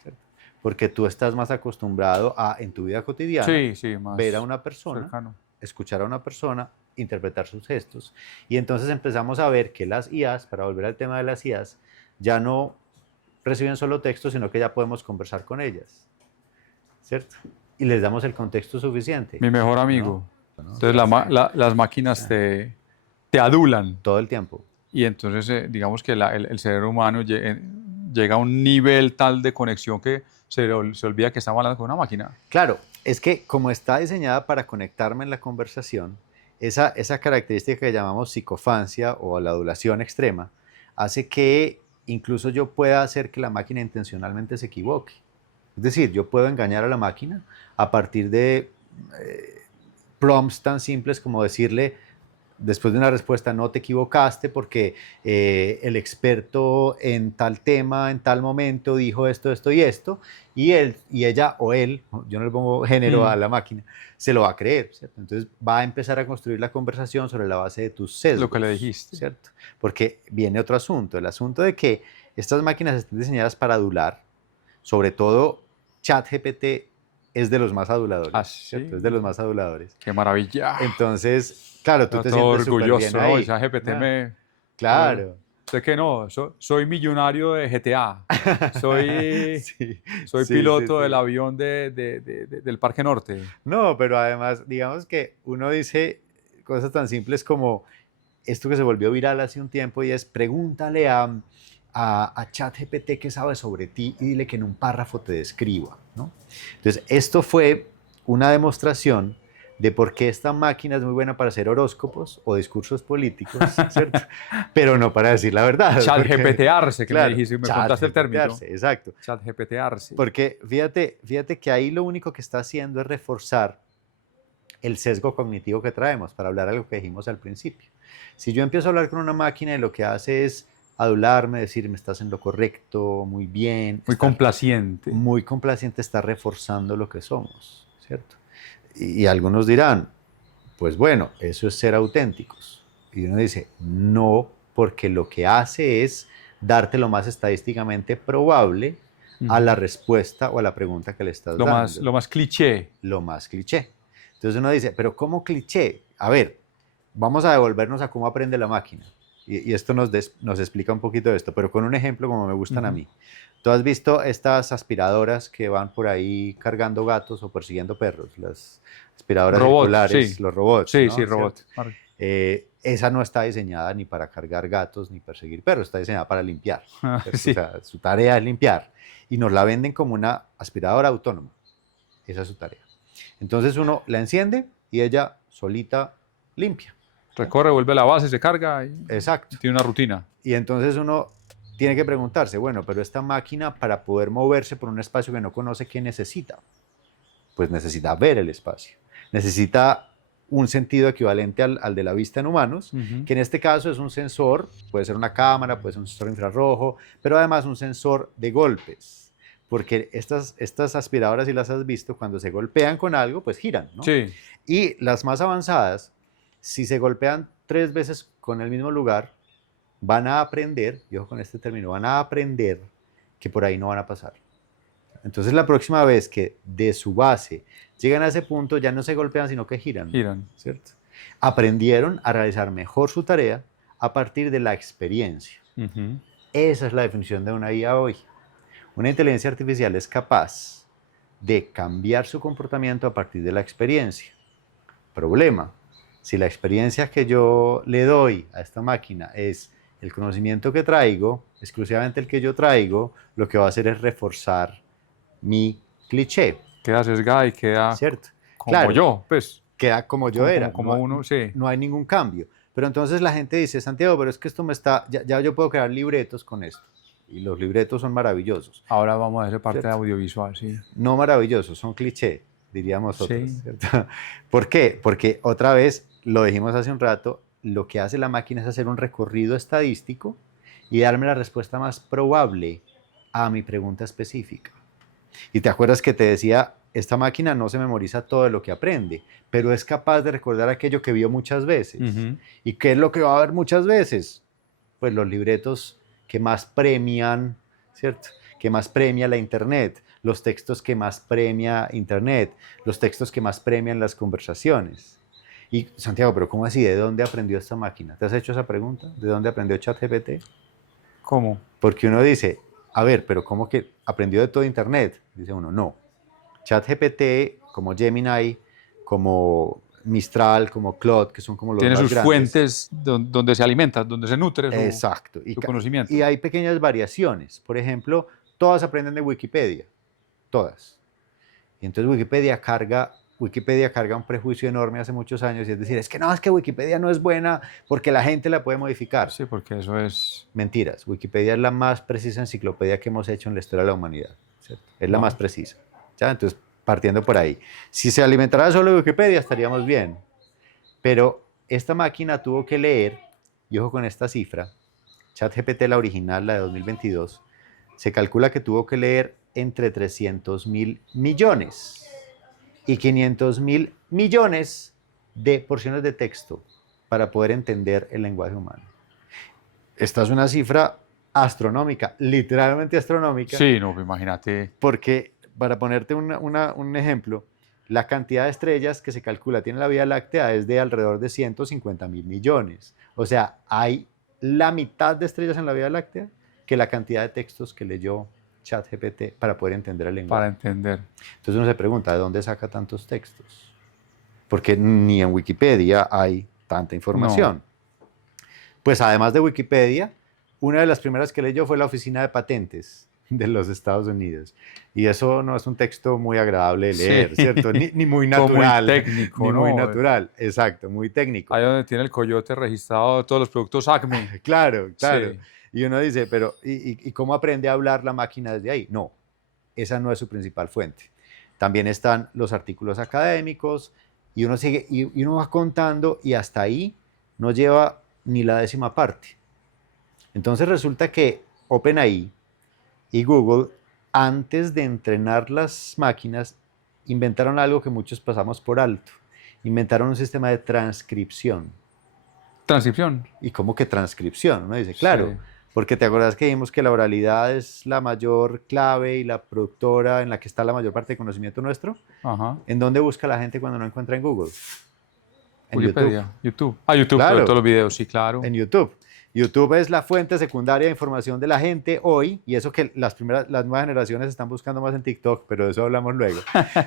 ¿cierto? Porque tú estás más acostumbrado a, en tu vida cotidiana, Sí, sí, más ver a una persona, cercano. escuchar a una persona, interpretar sus gestos, y entonces empezamos a ver que las IAs, para volver al tema de las IAs, ya no reciben solo texto, sino que ya podemos conversar con ellas, ¿cierto? Y les damos el contexto suficiente. Mi mejor amigo. ¿No? Entonces las máquinas te adulan Todo el tiempo. y entonces digamos que el cerebro humano llega a un nivel tal de conexión que se olvida que estamos hablando con una máquina. Claro, es que como está diseñada para conectarme en la conversación, esa característica que llamamos psicofancia o la adulación extrema, hace que incluso yo pueda hacer que la máquina intencionalmente se equivoque. Es decir, yo puedo engañar a la máquina a partir de prompts tan simples como decirle, después de una respuesta, no te equivocaste porque el experto en tal tema, en tal momento, dijo esto, esto y esto, y él, y ella o él, yo no le pongo género a la máquina, se lo va a creer, ¿cierto? Entonces va a empezar a construir la conversación sobre la base de tus sesgos. Lo que le dijiste. ¿Cierto? Porque viene otro asunto, el asunto de que estas máquinas están diseñadas para adular, sobre todo ChatGPT es de los más aduladores, Ah, sí. ¿cierto? Es de los más aduladores. Qué maravilla. Entonces, claro, tú te todo sientes súper orgulloso, bien ¿no? ahí. Esa GPT me... Claro. Sé que no, soy millonario de GTA. Soy, Sí, soy sí, piloto sí, del sí. avión del Parque Norte. No, pero además, digamos que uno dice cosas tan simples como esto que se volvió viral hace un tiempo y es pregúntale a ChatGPT qué sabe sobre ti y dile que en un párrafo te describa, ¿no? Entonces, esto fue una demostración de por qué esta máquina es muy buena para hacer horóscopos o discursos políticos, ¿cierto? Pero no para decir la verdad. ChatGPTarse, que claro, me dijiste, me contaste el término. Exacto. ChatGPTarse. Porque fíjate que ahí lo único que está haciendo es reforzar el sesgo cognitivo que traemos, para hablar algo que dijimos al principio. Si yo empiezo a hablar con una máquina y lo que hace es adularme, decirme estás en lo correcto, muy bien. Muy complaciente. Muy complaciente, está reforzando lo que somos, ¿cierto? Y algunos dirán, pues bueno, eso es ser auténticos. Y uno dice, no, porque lo que hace es darte lo más estadísticamente probable a la respuesta o a la pregunta que le estás dando. Lo más cliché. Lo más cliché. Entonces uno dice, pero ¿cómo cliché? A ver, vamos a devolvernos a cómo aprende la máquina. Y esto nos explica un poquito de esto, pero con un ejemplo como me gustan a mí. ¿Tú has visto estas aspiradoras que van por ahí cargando gatos o persiguiendo perros? Las aspiradoras circulares, sí. los robots. Sí, ¿no? sí, robots. Esa no está diseñada ni para cargar gatos ni perseguir perros, está diseñada para limpiar. Sí. O sea, su tarea es limpiar. Y nos la venden como una aspiradora autónoma. Esa es su tarea. Entonces uno la enciende y ella solita limpia. Recorre, vuelve a la base, se carga y Exacto. Tiene una rutina. Y entonces uno tiene que preguntarse, bueno, pero esta máquina para poder moverse por un espacio que no conoce, ¿qué necesita? Pues necesita ver el espacio. Necesita un sentido equivalente al de la vista en humanos, que en este caso es un sensor, puede ser una cámara, puede ser un sensor infrarrojo, pero además un sensor de golpes. Porque estas aspiradoras, si las has visto, cuando se golpean con algo, pues giran, ¿no? Sí. Y las más avanzadas, si se golpean 3 veces con el mismo lugar, van a aprender, y ojo con este término, van a aprender que por ahí no van a pasar. Entonces la próxima vez que de su base llegan a ese punto, ya no se golpean, sino que giran. Giran. ¿Cierto? Aprendieron a realizar mejor su tarea a partir de la experiencia. Esa es la definición de una IA hoy. Una inteligencia artificial es capaz de cambiar su comportamiento a partir de la experiencia. Problema, si la experiencia que yo le doy a esta máquina es el conocimiento que traigo, exclusivamente el que yo traigo, lo que va a hacer es reforzar mi cliché. Queda sesgada y queda ¿Cierto? como Claro, yo, pues. Queda como yo era. Como no, uno, sí. No hay ningún cambio. Pero entonces la gente dice, Santiago, pero es que esto me está, ya yo puedo crear libretos con esto. Y los libretos son maravillosos. Ahora vamos a hacer parte ¿Cierto? de audiovisual, sí. No maravillosos, son cliché. diríamos otros, Sí. ¿cierto? ¿Por qué? Porque otra vez, lo dijimos hace un rato, lo que hace la máquina es hacer un recorrido estadístico y darme la respuesta más probable a mi pregunta específica. Y te acuerdas que te decía, esta máquina no se memoriza todo lo que aprende, pero es capaz de recordar aquello que vio muchas veces. Ujú. ¿Y qué es lo que va a ver muchas veces? Pues los libretos que más premian, ¿cierto? Que más premia la Internet, los textos que más premia Internet, los textos que más premian las conversaciones. Y Santiago, pero ¿cómo así? ¿De dónde aprendió esta máquina? ¿Te has hecho esa pregunta? ¿De dónde aprendió ChatGPT? ¿Cómo? Porque uno dice, a ver, pero ¿cómo que aprendió de todo Internet? Dice uno, no. ChatGPT, como Gemini, como Mistral, como Claude, que son como los Tiene más sus grandes. fuentes donde se alimenta, donde se nutre Exacto. su conocimiento. Y hay pequeñas variaciones. Por ejemplo, todas aprenden de Wikipedia. Todas. Y entonces Wikipedia carga un prejuicio enorme hace muchos años, y es decir, es que no, es que Wikipedia no es buena porque la gente la puede modificar. Sí, porque eso es... Mentiras. Wikipedia es la más precisa enciclopedia que hemos hecho en la historia de la humanidad, ¿cierto? Es la Wow. más precisa. ¿Ya? Entonces, partiendo por ahí. Si se alimentara solo de Wikipedia, estaríamos bien. Pero esta máquina tuvo que leer, y ojo con esta cifra, ChatGPT, la original, la de 2022, se calcula que tuvo que leer entre 300.000 millones y 500.000 millones de porciones de texto para poder entender el lenguaje humano. Esta es una cifra astronómica, literalmente astronómica, Sí, no, imagínate. porque para ponerte un ejemplo, la cantidad de estrellas que se calcula tiene la Vía Láctea es de alrededor de 150.000 millones. O sea, hay la mitad de estrellas en la Vía Láctea que la cantidad de textos que leyó ChatGPT para poder entender el Para lenguaje. entender. Entonces uno se pregunta, ¿de dónde saca tantos textos? Porque ni en Wikipedia hay tanta información. Pues además de Wikipedia, una de las primeras que leyó fue la Oficina de Patentes de los Estados Unidos. Y eso no es un texto muy agradable de leer, Sí. ¿cierto? Ni muy Como muy natural. técnico, Ni muy ¿no? natural, exacto, muy técnico. Ahí donde tiene el coyote registrado todos los productos Acme. Claro, claro. Sí. Y uno dice, pero ¿y cómo aprende a hablar la máquina desde ahí? No, esa no es su principal fuente. También están los artículos académicos, y uno sigue, y uno va contando, y hasta ahí no lleva ni la décima parte. Entonces resulta que OpenAI y Google, antes de entrenar las máquinas, inventaron algo que muchos pasamos por alto. Inventaron un sistema de transcripción. Transcripción. ¿Y cómo que transcripción? Uno dice, claro, Sí. porque te acuerdas que dijimos que la oralidad es la mayor clave y la productora en la que está la mayor parte del conocimiento nuestro. Ajá. ¿En dónde busca la gente cuando no encuentra en Google? En Wikipedia. YouTube. Ah, YouTube, Claro. todos los videos, sí, claro. En YouTube. YouTube es la fuente secundaria de información de la gente hoy, y eso que las nuevas generaciones están buscando más en TikTok, pero de eso hablamos luego.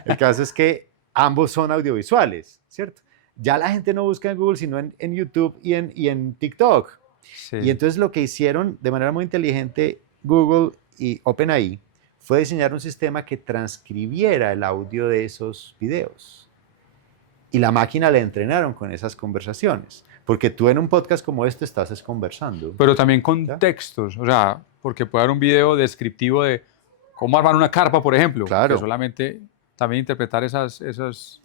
El caso es que ambos son audiovisuales, ¿cierto? Ya la gente no busca en Google, sino en YouTube y en TikTok. Sí. Y entonces lo que hicieron de manera muy inteligente Google y OpenAI fue diseñar un sistema que transcribiera el audio de esos videos. Y la máquina le entrenaron con esas conversaciones. Porque tú en un podcast como este estás conversando. Pero también con ¿Ya? textos, o sea, porque puede haber un video descriptivo de cómo armar una carpa, por ejemplo. Claro. Que solamente también interpretar esas...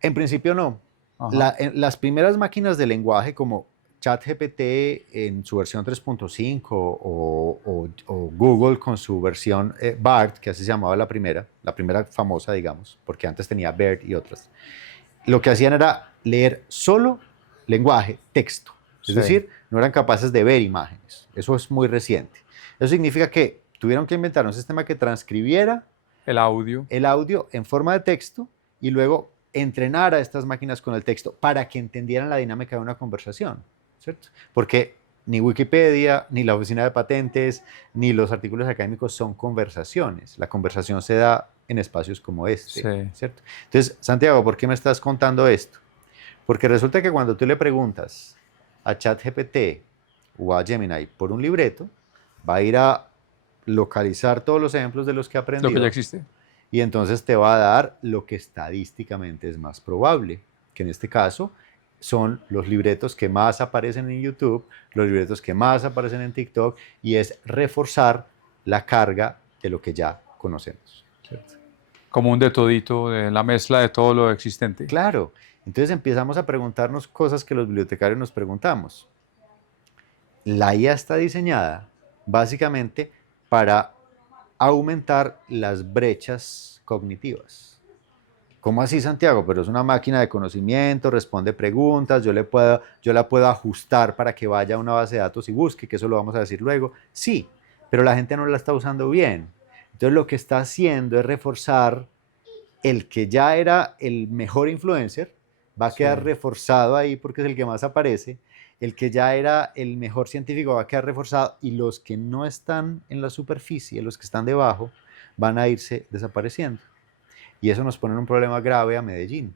En principio no. Ajá. Las primeras máquinas de lenguaje como ChatGPT en su versión 3.5 o Google con su versión BART, que así se llamaba la primera famosa, digamos, porque antes tenía BERT y otras, lo que hacían era leer solo lenguaje, texto. Es Sí. decir, no eran capaces de ver imágenes. Eso es muy reciente. Eso significa que tuvieron que inventar un sistema que transcribiera El audio. el audio en forma de texto y luego entrenar a estas máquinas con el texto para que entendieran la dinámica de una conversación, ¿cierto? Porque ni Wikipedia, ni la Oficina de Patentes, ni los artículos académicos son conversaciones. La conversación se da en espacios como este, Sí. ¿cierto? Entonces, Santiago, ¿por qué me estás contando esto? Porque resulta que cuando tú le preguntas a ChatGPT o a Gemini por un libreto, va a ir a localizar todos los ejemplos de los que ha aprendido. Lo que ya existe. Y entonces te va a dar lo que estadísticamente es más probable, que en este caso son los libretos que más aparecen en YouTube, los libretos que más aparecen en TikTok, y es reforzar la carga de lo que ya conocemos, ¿cierto? Como un de todito, de la mezcla de todo lo existente. Claro. Entonces empezamos a preguntarnos cosas que los bibliotecarios nos preguntamos. La IA está diseñada básicamente para aumentar las brechas cognitivas. ¿Cómo así, Santiago? Pero es una máquina de conocimiento, responde preguntas, yo la puedo ajustar para que vaya a una base de datos y busque, que eso lo vamos a decir luego. Sí, pero la gente no la está usando bien. Entonces lo que está haciendo es reforzar el que ya era el mejor influencer, va a quedar reforzado ahí porque es el que más aparece. El que ya era el mejor científico va a quedar reforzado y los que no están en la superficie, los que están debajo, van a irse desapareciendo. Y eso nos pone en un problema grave a Medellín,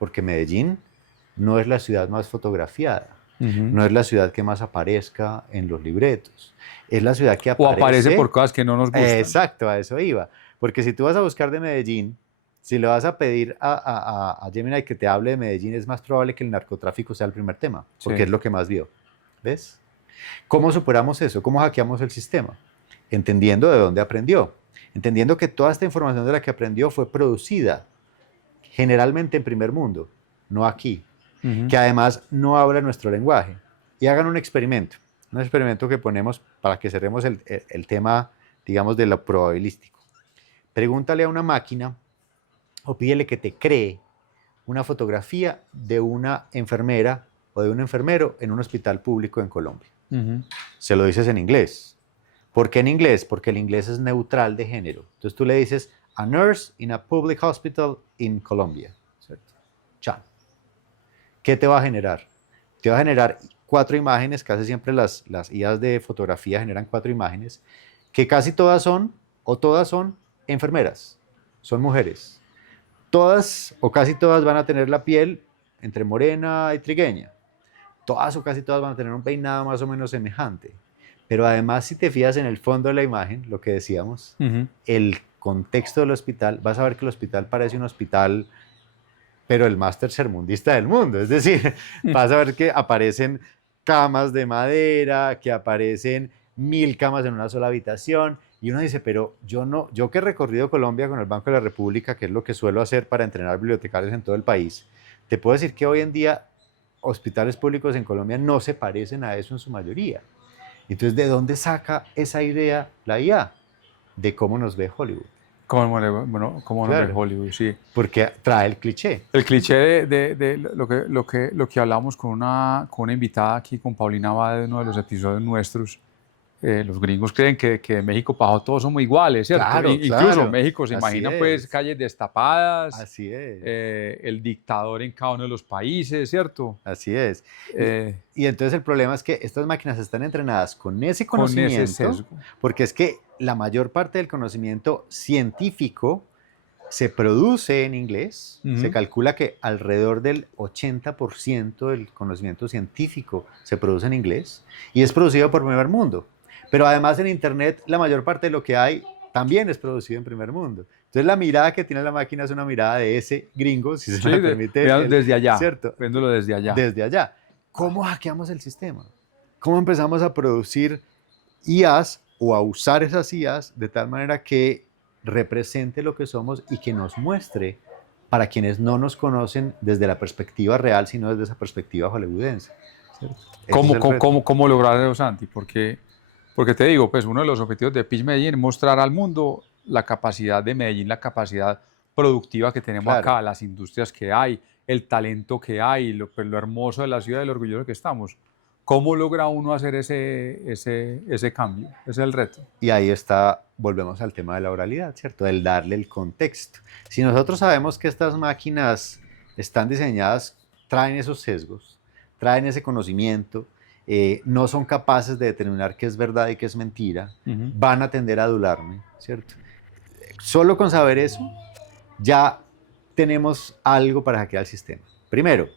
porque Medellín no es la ciudad más fotografiada, no es la ciudad que más aparezca en los libretos, es la ciudad que aparece... O aparece por cosas que no nos gustan. Exacto, a eso iba. Porque si tú vas a buscar de Medellín, si le vas a pedir a Gemini que te hable de Medellín, es más probable que el narcotráfico sea el primer tema, porque es lo que más vio. ¿Ves? ¿Cómo superamos eso? ¿Cómo hackeamos el sistema? Entendiendo de dónde aprendió. Entendiendo que toda esta información de la que aprendió fue producida generalmente en primer mundo, no aquí. Que además no habla nuestro lenguaje. Y hagan un experimento que ponemos para que cerremos el tema, digamos, de lo probabilístico. Pregúntale a una máquina o pídele que te cree una fotografía de una enfermera o de un enfermero en un hospital público en Colombia. Se lo dices en inglés. ¿Por qué en inglés? Porque el inglés es neutral de género. Entonces tú le dices, a nurse in a public hospital in Colombia. ¿Cierto? Chan. ¿Qué te va a generar? Te va a generar 4 imágenes, casi siempre las IAs de fotografía generan 4 imágenes, que casi todas son enfermeras, son mujeres. Todas o casi todas van a tener la piel entre morena y trigueña. Todas o casi todas van a tener un peinado más o menos semejante. Pero además, si te fijas en el fondo de la imagen, lo que decíamos, el contexto del hospital, vas a ver que el hospital parece un hospital, pero el más tercermundista del mundo. Es decir, vas a ver que aparecen camas de madera, que aparecen 1000 camas en una sola habitación. Y uno dice, pero yo que he recorrido Colombia con el Banco de la República, que es lo que suelo hacer para entrenar bibliotecarios en todo el país, te puedo decir que hoy en día hospitales públicos en Colombia no se parecen a eso en su mayoría. Entonces, ¿de dónde saca esa idea la IA? De cómo nos ve Hollywood. Cómo nos ve Hollywood, sí. Porque trae el cliché. El cliché de lo que hablamos con una invitada aquí, con Paulina Abad, de uno de los episodios nuestros. Los gringos creen que en México para todos somos iguales, ¿cierto? Claro, Incluso México se así imagina es. pues calles destapadas, Así es. El dictador en cada uno de los países, ¿cierto? Así es. Y entonces el problema es que estas máquinas están entrenadas con ese conocimiento, con ese sesgo. Porque es que la mayor parte del conocimiento científico se produce en inglés. Se calcula que alrededor del 80% del conocimiento científico se produce en inglés y es producido por primer mundo. Pero además en Internet la mayor parte de lo que hay también es producido en primer mundo. Entonces la mirada que tiene la máquina es una mirada de ese gringo, si se me permite. Desde allá, ¿cierto? Viéndolo desde allá. Desde allá. ¿Cómo hackeamos el sistema? ¿Cómo empezamos a producir IAs o a usar esas IAs de tal manera que represente lo que somos y que nos muestre para quienes no nos conocen desde la perspectiva real, sino desde esa perspectiva hollywoodense? ¿Cómo lograr eso, Santi? Porque te digo, pues uno de los objetivos de Pitch Medellín es mostrar al mundo la capacidad de Medellín, la capacidad productiva que tenemos acá, las industrias que hay, el talento que hay, lo hermoso de la ciudad y lo orgulloso que estamos. ¿Cómo logra uno hacer ese cambio? Ese es el reto. Y ahí está, volvemos al tema de la oralidad, ¿cierto? El darle el contexto. Si nosotros sabemos que estas máquinas están diseñadas, traen esos sesgos, traen ese conocimiento, no son capaces de determinar qué es verdad y qué es mentira, van a tender a adularme, ¿cierto? Solo con saber eso, ya tenemos algo para hackear el sistema. Primero,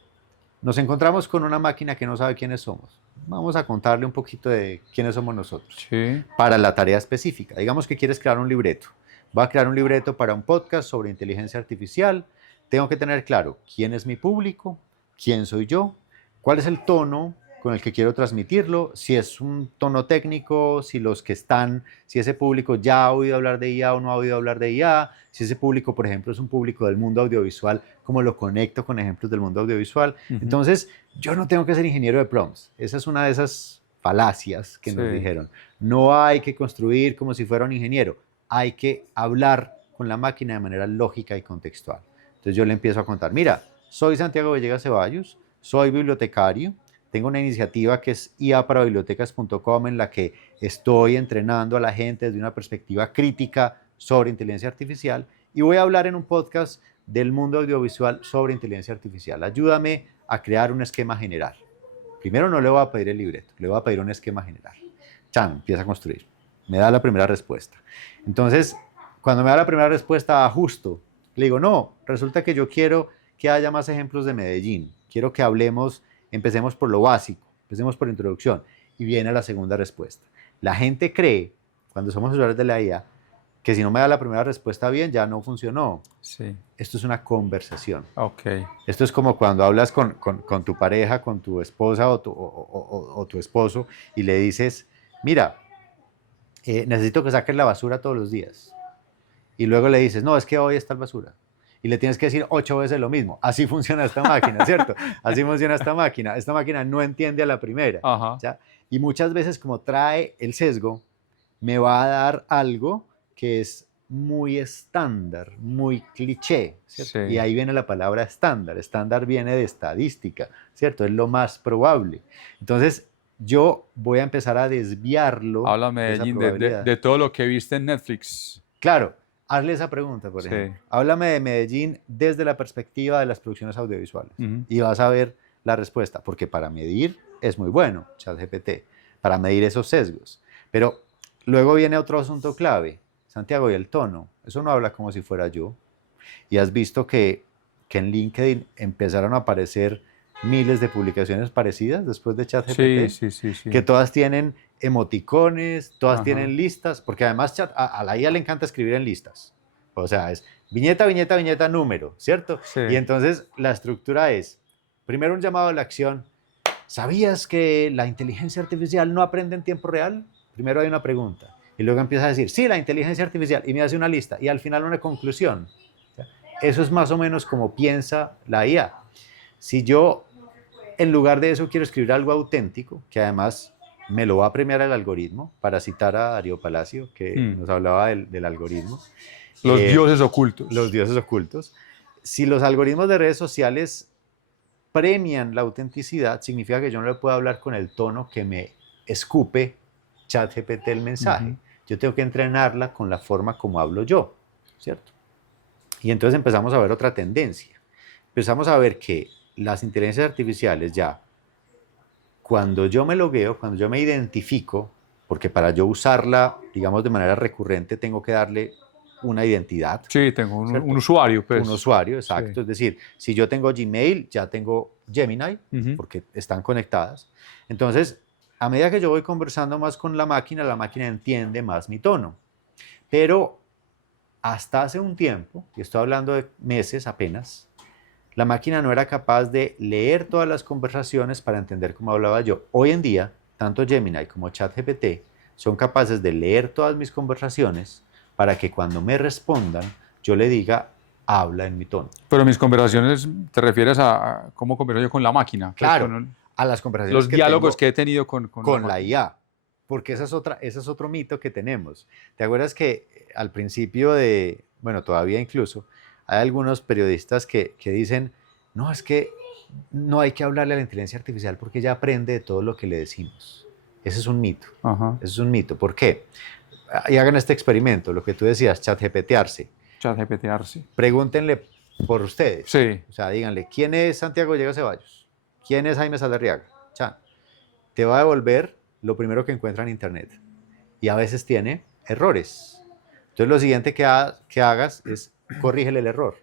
nos encontramos con una máquina que no sabe quiénes somos. Vamos a contarle un poquito de quiénes somos nosotros para la tarea específica. Digamos que quieres crear un libreto. Voy a crear un libreto para un podcast sobre inteligencia artificial. Tengo que tener claro quién es mi público, quién soy yo, cuál es el tono con el que quiero transmitirlo, si es un tono técnico, si ese público ya ha oído hablar de IA o no ha oído hablar de IA, si ese público, por ejemplo, es un público del mundo audiovisual, cómo lo conecto con ejemplos del mundo audiovisual. Entonces, yo no tengo que ser ingeniero de prompts. Esa es una de esas falacias que nos dijeron. No hay que construir como si fuera un ingeniero, hay que hablar con la máquina de manera lógica y contextual. Entonces yo le empiezo a contar, mira, soy Santiago Villegas Ceballos, soy bibliotecario, tengo una iniciativa que es iaparabibliotecas.com en la que estoy entrenando a la gente desde una perspectiva crítica sobre inteligencia artificial y voy a hablar en un podcast del mundo audiovisual sobre inteligencia artificial. Ayúdame a crear un esquema general. Primero no le voy a pedir el libreto, le voy a pedir un esquema general. Chan, empieza a construir. Me da la primera respuesta. Entonces, cuando me da la primera respuesta, ajusto. Le digo, no, resulta que yo quiero que haya más ejemplos de Medellín. Quiero que empecemos por lo básico, empecemos por introducción. Y viene la segunda respuesta. La gente cree, cuando somos usuarios de la IA, que si no me da la primera respuesta bien, ya no funcionó. Sí. Esto es una conversación. Okay. Esto es como cuando hablas con tu pareja, con tu esposa o tu esposo y le dices, mira, necesito que saques la basura todos los días. Y luego le dices, no, es que hoy está la basura. Y le tienes que decir 8 veces lo mismo. Así funciona esta máquina, ¿cierto? Así funciona esta máquina. Esta máquina no entiende a la primera. ¿Ya? Y muchas veces, como trae el sesgo, me va a dar algo que es muy estándar, muy cliché, ¿cierto? Sí. Y ahí viene la palabra estándar. Estándar viene de estadística, ¿cierto? Es lo más probable. Entonces, yo voy a empezar a desviarlo. Háblame, Medellín, de todo lo que viste en Netflix. Claro, hazle esa pregunta, por ejemplo. Háblame de Medellín desde la perspectiva de las producciones audiovisuales y vas a ver la respuesta, porque para medir es muy bueno ChatGPT, para medir esos sesgos. Pero luego viene otro asunto clave, Santiago, y el tono. Eso no habla como si fuera yo. Y has visto que en LinkedIn empezaron a aparecer miles de publicaciones parecidas después de ChatGPT. Sí. Que todas tienen emoticones, todas tienen listas, porque además a la IA le encanta escribir en listas. O sea, es viñeta, viñeta, viñeta, número, ¿cierto? Sí. Y entonces la estructura es, primero un llamado a la acción. ¿Sabías que la inteligencia artificial no aprende en tiempo real? Primero hay una pregunta. Y luego empieza a decir, sí, la inteligencia artificial, y me hace una lista, y al final una conclusión. Eso es más o menos como piensa la IA. Si yo, en lugar de eso, quiero escribir algo auténtico, que además me lo va a premiar el algoritmo, para citar a Darío Palacio, que nos hablaba del algoritmo. Los dioses ocultos. Los dioses ocultos. Si los algoritmos de redes sociales premian la autenticidad, significa que yo no le puedo hablar con el tono que me escupe ChatGPT el mensaje. Yo tengo que entrenarla con la forma como hablo yo, ¿cierto? Y entonces empezamos a ver otra tendencia. Empezamos a ver que las inteligencias artificiales ya, cuando yo me logueo, cuando yo me identifico, porque para yo usarla, digamos, de manera recurrente, tengo que darle una identidad. Sí, tengo un usuario, pues. Un usuario, exacto. Sí. Es decir, si yo tengo Gmail, ya tengo Gemini, porque están conectadas. Entonces, a medida que yo voy conversando más con la máquina entiende más mi tono. Pero hasta hace un tiempo, y estoy hablando de meses apenas, la máquina no era capaz de leer todas las conversaciones para entender cómo hablaba yo. Hoy en día, tanto Gemini como ChatGPT son capaces de leer todas mis conversaciones para que cuando me respondan, yo le diga, habla en mi tono. Pero mis conversaciones, ¿te refieres a cómo converso yo con la máquina? Claro, pues a las conversaciones los diálogos que he tenido con la IA. Porque ese es otro mito que tenemos. ¿Te acuerdas que al principio todavía incluso, hay algunos periodistas que dicen, no, es que no hay que hablarle a la inteligencia artificial porque ella aprende de todo lo que le decimos? Ese es un mito. Ese es un mito. ¿Por qué? Y hagan este experimento, lo que tú decías, ChatGPTarse. ChatGPTarse. Pregúntenle por ustedes. Sí. O sea, díganle, ¿quién es Santiago Villegas Ceballos? ¿Quién es Jaime Saldarriaga? Chan. Te va a devolver lo primero que encuentra en internet. Y a veces tiene errores. Entonces lo siguiente que hagas es corrígele el error.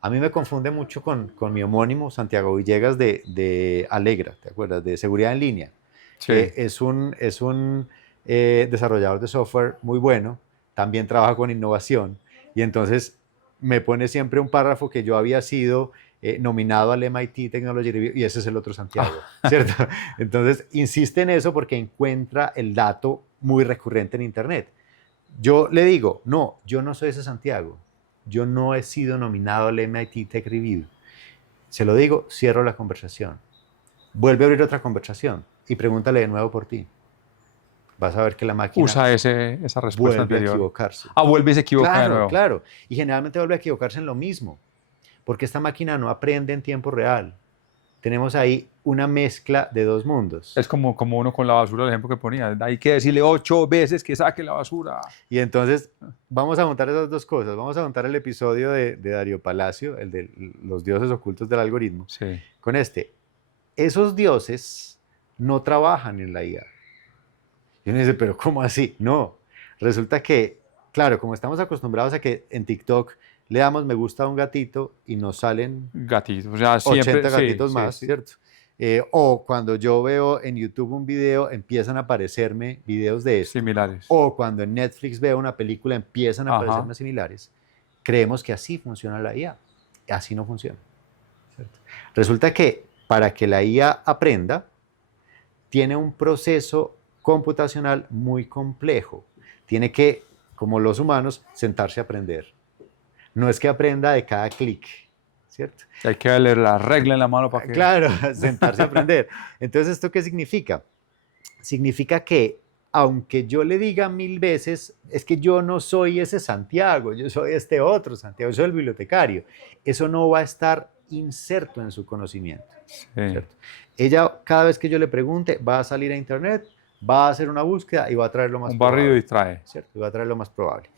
A mí me confunde mucho con mi homónimo Santiago Villegas de Alegra, ¿te acuerdas? De seguridad en línea. Sí. Es un desarrollador de software muy bueno, también trabaja con innovación y entonces me pone siempre un párrafo que yo había sido nominado al MIT Technology Review, y ese es el otro Santiago, ¿cierto? Entonces, insiste en eso porque encuentra el dato muy recurrente en Internet. Yo le digo, no, yo no soy ese Santiago. Yo no he sido nominado al MIT Tech Review. Se lo digo, cierro la conversación. Vuelve a abrir otra conversación y pregúntale de nuevo por ti. Vas a ver que la máquina Usa esa respuesta vuelve a anterior. equivocarse. Vuelve y se equivoca de Claro, nuevo. claro. Y generalmente vuelve a equivocarse en lo mismo, porque esta máquina no aprende en tiempo real. Tenemos ahí una mezcla de dos mundos. Es como uno con la basura, el ejemplo que ponía. Hay que decirle 8 veces que saque la basura. Y entonces vamos a juntar esas dos cosas. Vamos a juntar el episodio de Darío Palacio, el de los dioses ocultos del algoritmo, Sí. con este. Esos dioses no trabajan en la IA. Y uno dice, pero ¿cómo así? No. Resulta que, claro, como estamos acostumbrados a que en TikTok le damos me gusta a un gatito y nos salen Gatitos. O sea, siempre. 80 gatitos más, sí. ¿cierto? O cuando yo veo en YouTube un video, empiezan a aparecerme videos de esto. Similares. O cuando en Netflix veo una película, empiezan a Ajá. aparecerme similares. Creemos que así funciona la IA. Así no funciona, ¿cierto? Resulta que para que la IA aprenda, tiene un proceso computacional muy complejo. Tiene que, como los humanos, sentarse a aprender. No es que aprenda de cada clic, ¿cierto? Hay que darle la regla en la mano para que... Claro, sentarse a aprender. Entonces, ¿esto qué significa? Significa que, aunque yo le diga 1000 veces, es que yo no soy ese Santiago, yo soy este otro Santiago, yo soy el bibliotecario, eso no va a estar inserto en su conocimiento, Sí. ¿cierto? Ella, cada vez que yo le pregunte, va a salir a internet, va a hacer una búsqueda y va a traer lo más Un probable. barrido distrae. ¿Cierto? Y va a traer lo más probable.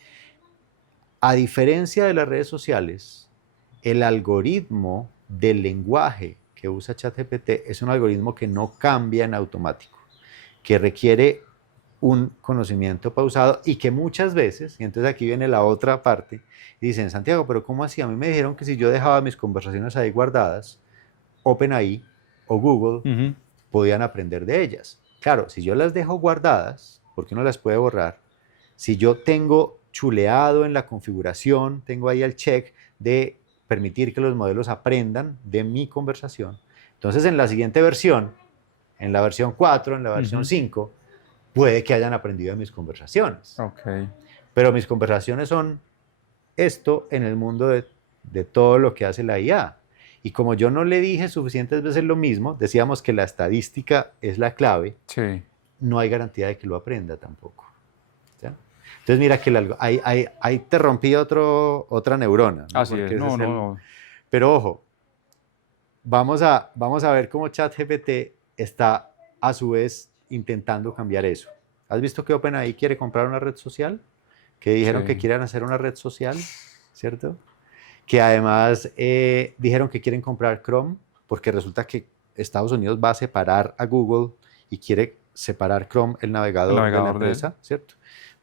A diferencia de las redes sociales, el algoritmo del lenguaje que usa ChatGPT es un algoritmo que no cambia en automático, que requiere un conocimiento pausado y que muchas veces, y entonces aquí viene la otra parte, dicen, Santiago, pero ¿cómo así? A mí me dijeron que si yo dejaba mis conversaciones ahí guardadas, OpenAI o Google podían aprender de ellas. Claro, si yo las dejo guardadas, porque uno las puede borrar, si yo tengo chuleado en la configuración, tengo ahí el check de permitir que los modelos aprendan de mi conversación, entonces en la siguiente versión, en la versión 4, en la versión 5, puede que hayan aprendido de mis conversaciones. Okay. Pero mis conversaciones son esto en el mundo de todo lo que hace la IA. Y como yo no le dije suficientes veces lo mismo, decíamos que la estadística es la clave, Sí. no hay garantía de que lo aprenda tampoco. ¿Ya? Entonces mira que ahí te rompí otra neurona, ¿no? Así Porque es. ese No. Pero ojo, vamos a ver cómo ChatGPT está a su vez intentando cambiar eso. ¿Has visto que OpenAI quiere comprar una red social? Que dijeron que quieren hacer una red social, ¿cierto? Que además dijeron que quieren comprar Chrome, porque resulta que Estados Unidos va a separar a Google y quiere separar Chrome, el navegador de la empresa, ¿cierto?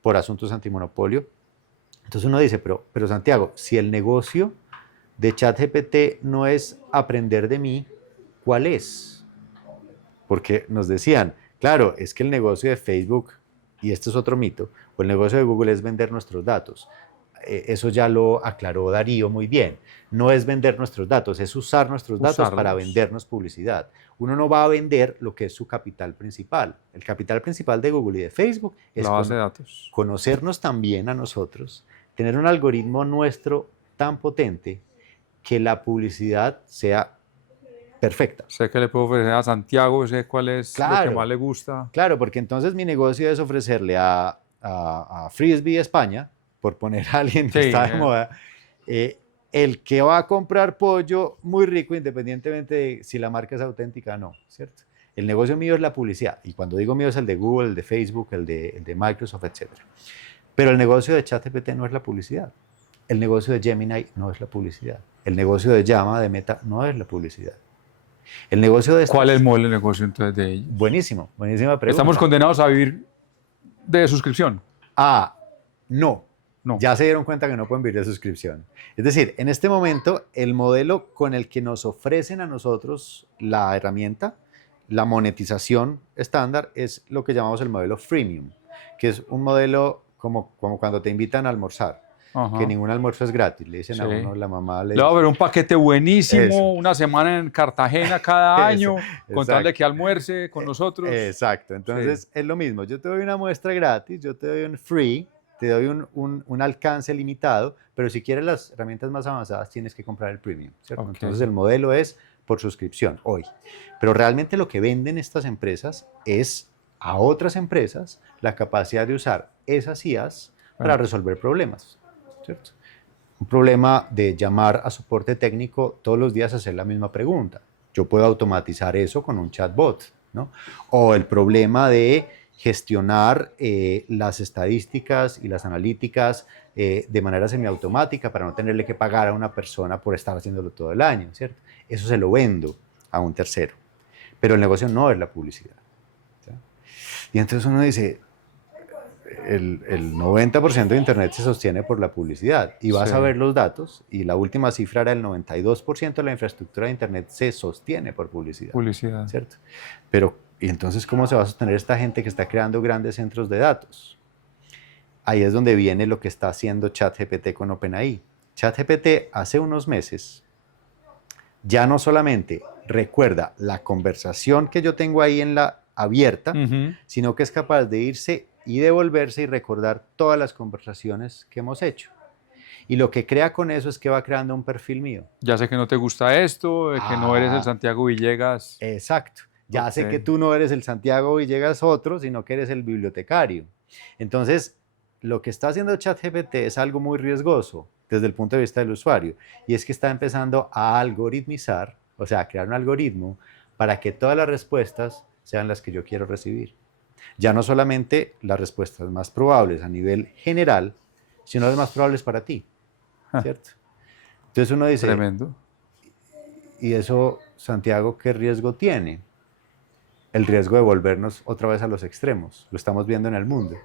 Por asuntos antimonopolio. Entonces uno dice, pero Santiago, si el negocio de ChatGPT no es aprender de mí, ¿cuál es? Porque nos decían, claro, es que el negocio de Facebook, y este es otro mito, o el negocio de Google es vender nuestros datos. Eso ya lo aclaró Darío muy bien. No es vender nuestros datos, es usar nuestros datos para vendernos publicidad. Uno no va a vender lo que es su capital principal. El capital principal de Google y de Facebook es la base de datos. Conocernos también a nosotros, tener un algoritmo nuestro tan potente que la publicidad sea perfecta. Sé que le puedo ofrecer a Santiago, sé cuál es lo que más le gusta. Claro, porque entonces mi negocio es ofrecerle a Frisbee España, por poner a alguien que está de moda, el que va a comprar pollo muy rico independientemente de si la marca es auténtica o no, ¿cierto? El negocio mío es la publicidad, y cuando digo mío es el de Google, el de Facebook, el de Microsoft, etc. Pero el negocio de ChatGPT no es la publicidad. El negocio de Gemini no es la publicidad. El negocio de Llama, de Meta, no es la publicidad. El negocio de ¿Cuál es el modelo de negocio entonces de ellos? Buenísimo, buenísima pregunta. ¿Estamos condenados a vivir de suscripción? No. Ya se dieron cuenta que no pueden vivir de suscripción. Es decir, en este momento, el modelo con el que nos ofrecen a nosotros la herramienta, la monetización estándar, es lo que llamamos el modelo freemium, que es un modelo como cuando te invitan a almorzar. Ajá. que ningún almuerzo es gratis. Le dicen a Sí. uno, la mamá le Le va a dice, haber un paquete buenísimo, Eso. una semana en Cartagena cada Eso, año, con tal de exacto. que almuerce con nosotros. Exacto, Sí. entonces es lo mismo, yo te doy una muestra gratis, yo te doy un free, te doy un alcance limitado, pero si quieres las herramientas más avanzadas tienes que comprar el premium, ¿cierto? Ok. Entonces el modelo es por suscripción hoy, pero realmente lo que venden estas empresas es a otras empresas la capacidad de usar esas IAs para Bueno. resolver problemas, ¿cierto? Un problema de llamar a soporte técnico todos los días a hacer la misma pregunta. Yo puedo automatizar eso con un chatbot, ¿no? O el problema de gestionar las estadísticas y las analíticas de manera semiautomática para no tenerle que pagar a una persona por estar haciéndolo todo el año, ¿cierto? Eso se lo vendo a un tercero. Pero el negocio no es la publicidad, ¿sí? Y entonces uno dice, el 90% de Internet se sostiene por la publicidad y vas Sí. a ver los datos y la última cifra era el 92% de la infraestructura de Internet se sostiene por publicidad, Publicidad. ¿cierto? Pero, ¿y entonces cómo se va a sostener esta gente que está creando grandes centros de datos? Ahí es donde viene lo que está haciendo ChatGPT con OpenAI. ChatGPT hace unos meses ya no solamente recuerda la conversación que yo tengo ahí en la abierta, sino que es capaz de irse y devolverse y recordar todas las conversaciones que hemos hecho. Y lo que crea con eso es que va creando un perfil mío. Ya sé que no te gusta esto, que no eres el Santiago Villegas. Exacto. Ya sé Ok. que tú no eres el Santiago Villegas otro, sino que eres el bibliotecario. Entonces, lo que está haciendo ChatGPT es algo muy riesgoso desde el punto de vista del usuario, y es que está empezando a algoritmizar, o sea, a crear un algoritmo para que todas las respuestas sean las que yo quiero recibir. Ya no solamente las respuestas más probables a nivel general, sino las más probables para ti, ¿cierto? Entonces uno dice, Tremendo. ¿y eso, Santiago, qué riesgo tiene? El riesgo de volvernos otra vez a los extremos. Lo estamos viendo en el mundo.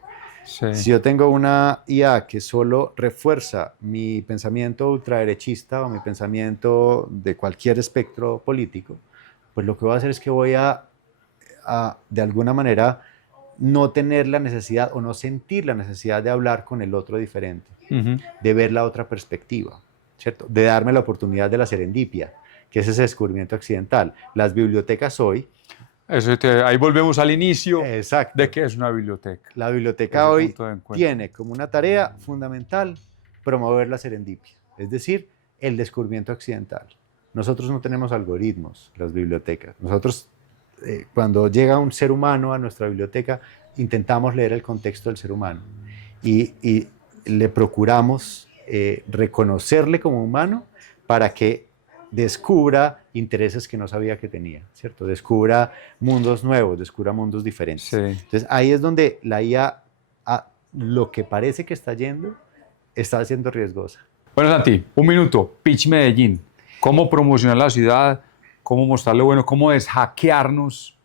Sí. Si yo tengo una IA que solo refuerza mi pensamiento ultraderechista o mi pensamiento de cualquier espectro político, pues lo que voy a hacer es que voy a de alguna manera, no tener la necesidad o no sentir la necesidad de hablar con el otro diferente, de ver la otra perspectiva, ¿cierto? De darme la oportunidad de la serendipia, que es ese descubrimiento accidental. Las bibliotecas hoy... Ahí volvemos al inicio. Exacto. De qué es una biblioteca. La biblioteca Ese hoy punto de encuentro. tiene como una tarea fundamental promover la serendipia, es decir, el descubrimiento accidental. Nosotros no tenemos algoritmos, las bibliotecas. Nosotros, cuando llega un ser humano a nuestra biblioteca, intentamos leer el contexto del ser humano y le procuramos reconocerle como humano para que descubra intereses que no sabía que tenía, ¿cierto? Descubra mundos nuevos, descubra mundos diferentes. Sí. Entonces, ahí es donde la IA, lo que parece que está yendo, está siendo riesgosa. Bueno, Santi, un minuto. Pitch Medellín. ¿Cómo promocionar la ciudad? ¿Cómo mostrarlo bueno? ¿Cómo deshackearnos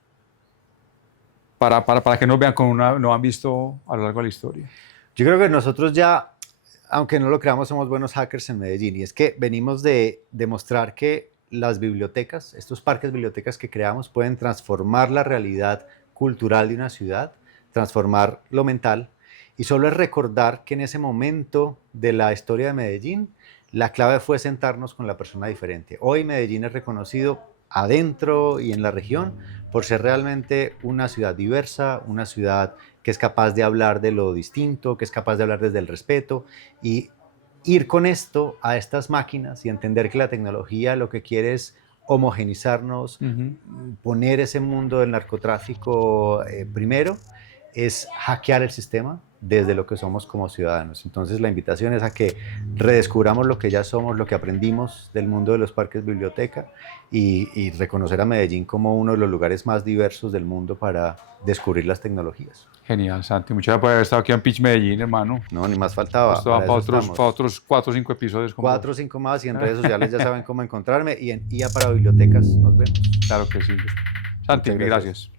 para que nos vean como no han visto a lo largo de la historia? Yo creo que nosotros ya, aunque no lo creamos, somos buenos hackers en Medellín. Y es que venimos de demostrar que las bibliotecas, estos parques bibliotecas que creamos, pueden transformar la realidad cultural de una ciudad, transformar lo mental. Y solo es recordar que en ese momento de la historia de Medellín, la clave fue sentarnos con la persona diferente. Hoy Medellín es reconocido adentro y en la región por ser realmente una ciudad diversa, una ciudad que es capaz de hablar de lo distinto, que es capaz de hablar desde el respeto, y ir con esto a estas máquinas y entender que la tecnología lo que quiere es homogenizarnos, poner ese mundo del narcotráfico primero, es hackear el sistema desde lo que somos como ciudadanos. Entonces la invitación es a que redescubramos lo que ya somos, lo que aprendimos del mundo de los parques biblioteca y reconocer a Medellín como uno de los lugares más diversos del mundo para descubrir las tecnologías. Genial, Santi. Muchas gracias por haber estado aquí en Pitch Medellín, hermano. No, ni más faltaba. Esto va para otros 4 o 5 episodios. 4 o 5 más, y en redes sociales ya saben cómo encontrarme, y en IA para Bibliotecas nos vemos. Claro que sí. Santi, Muchas gracias.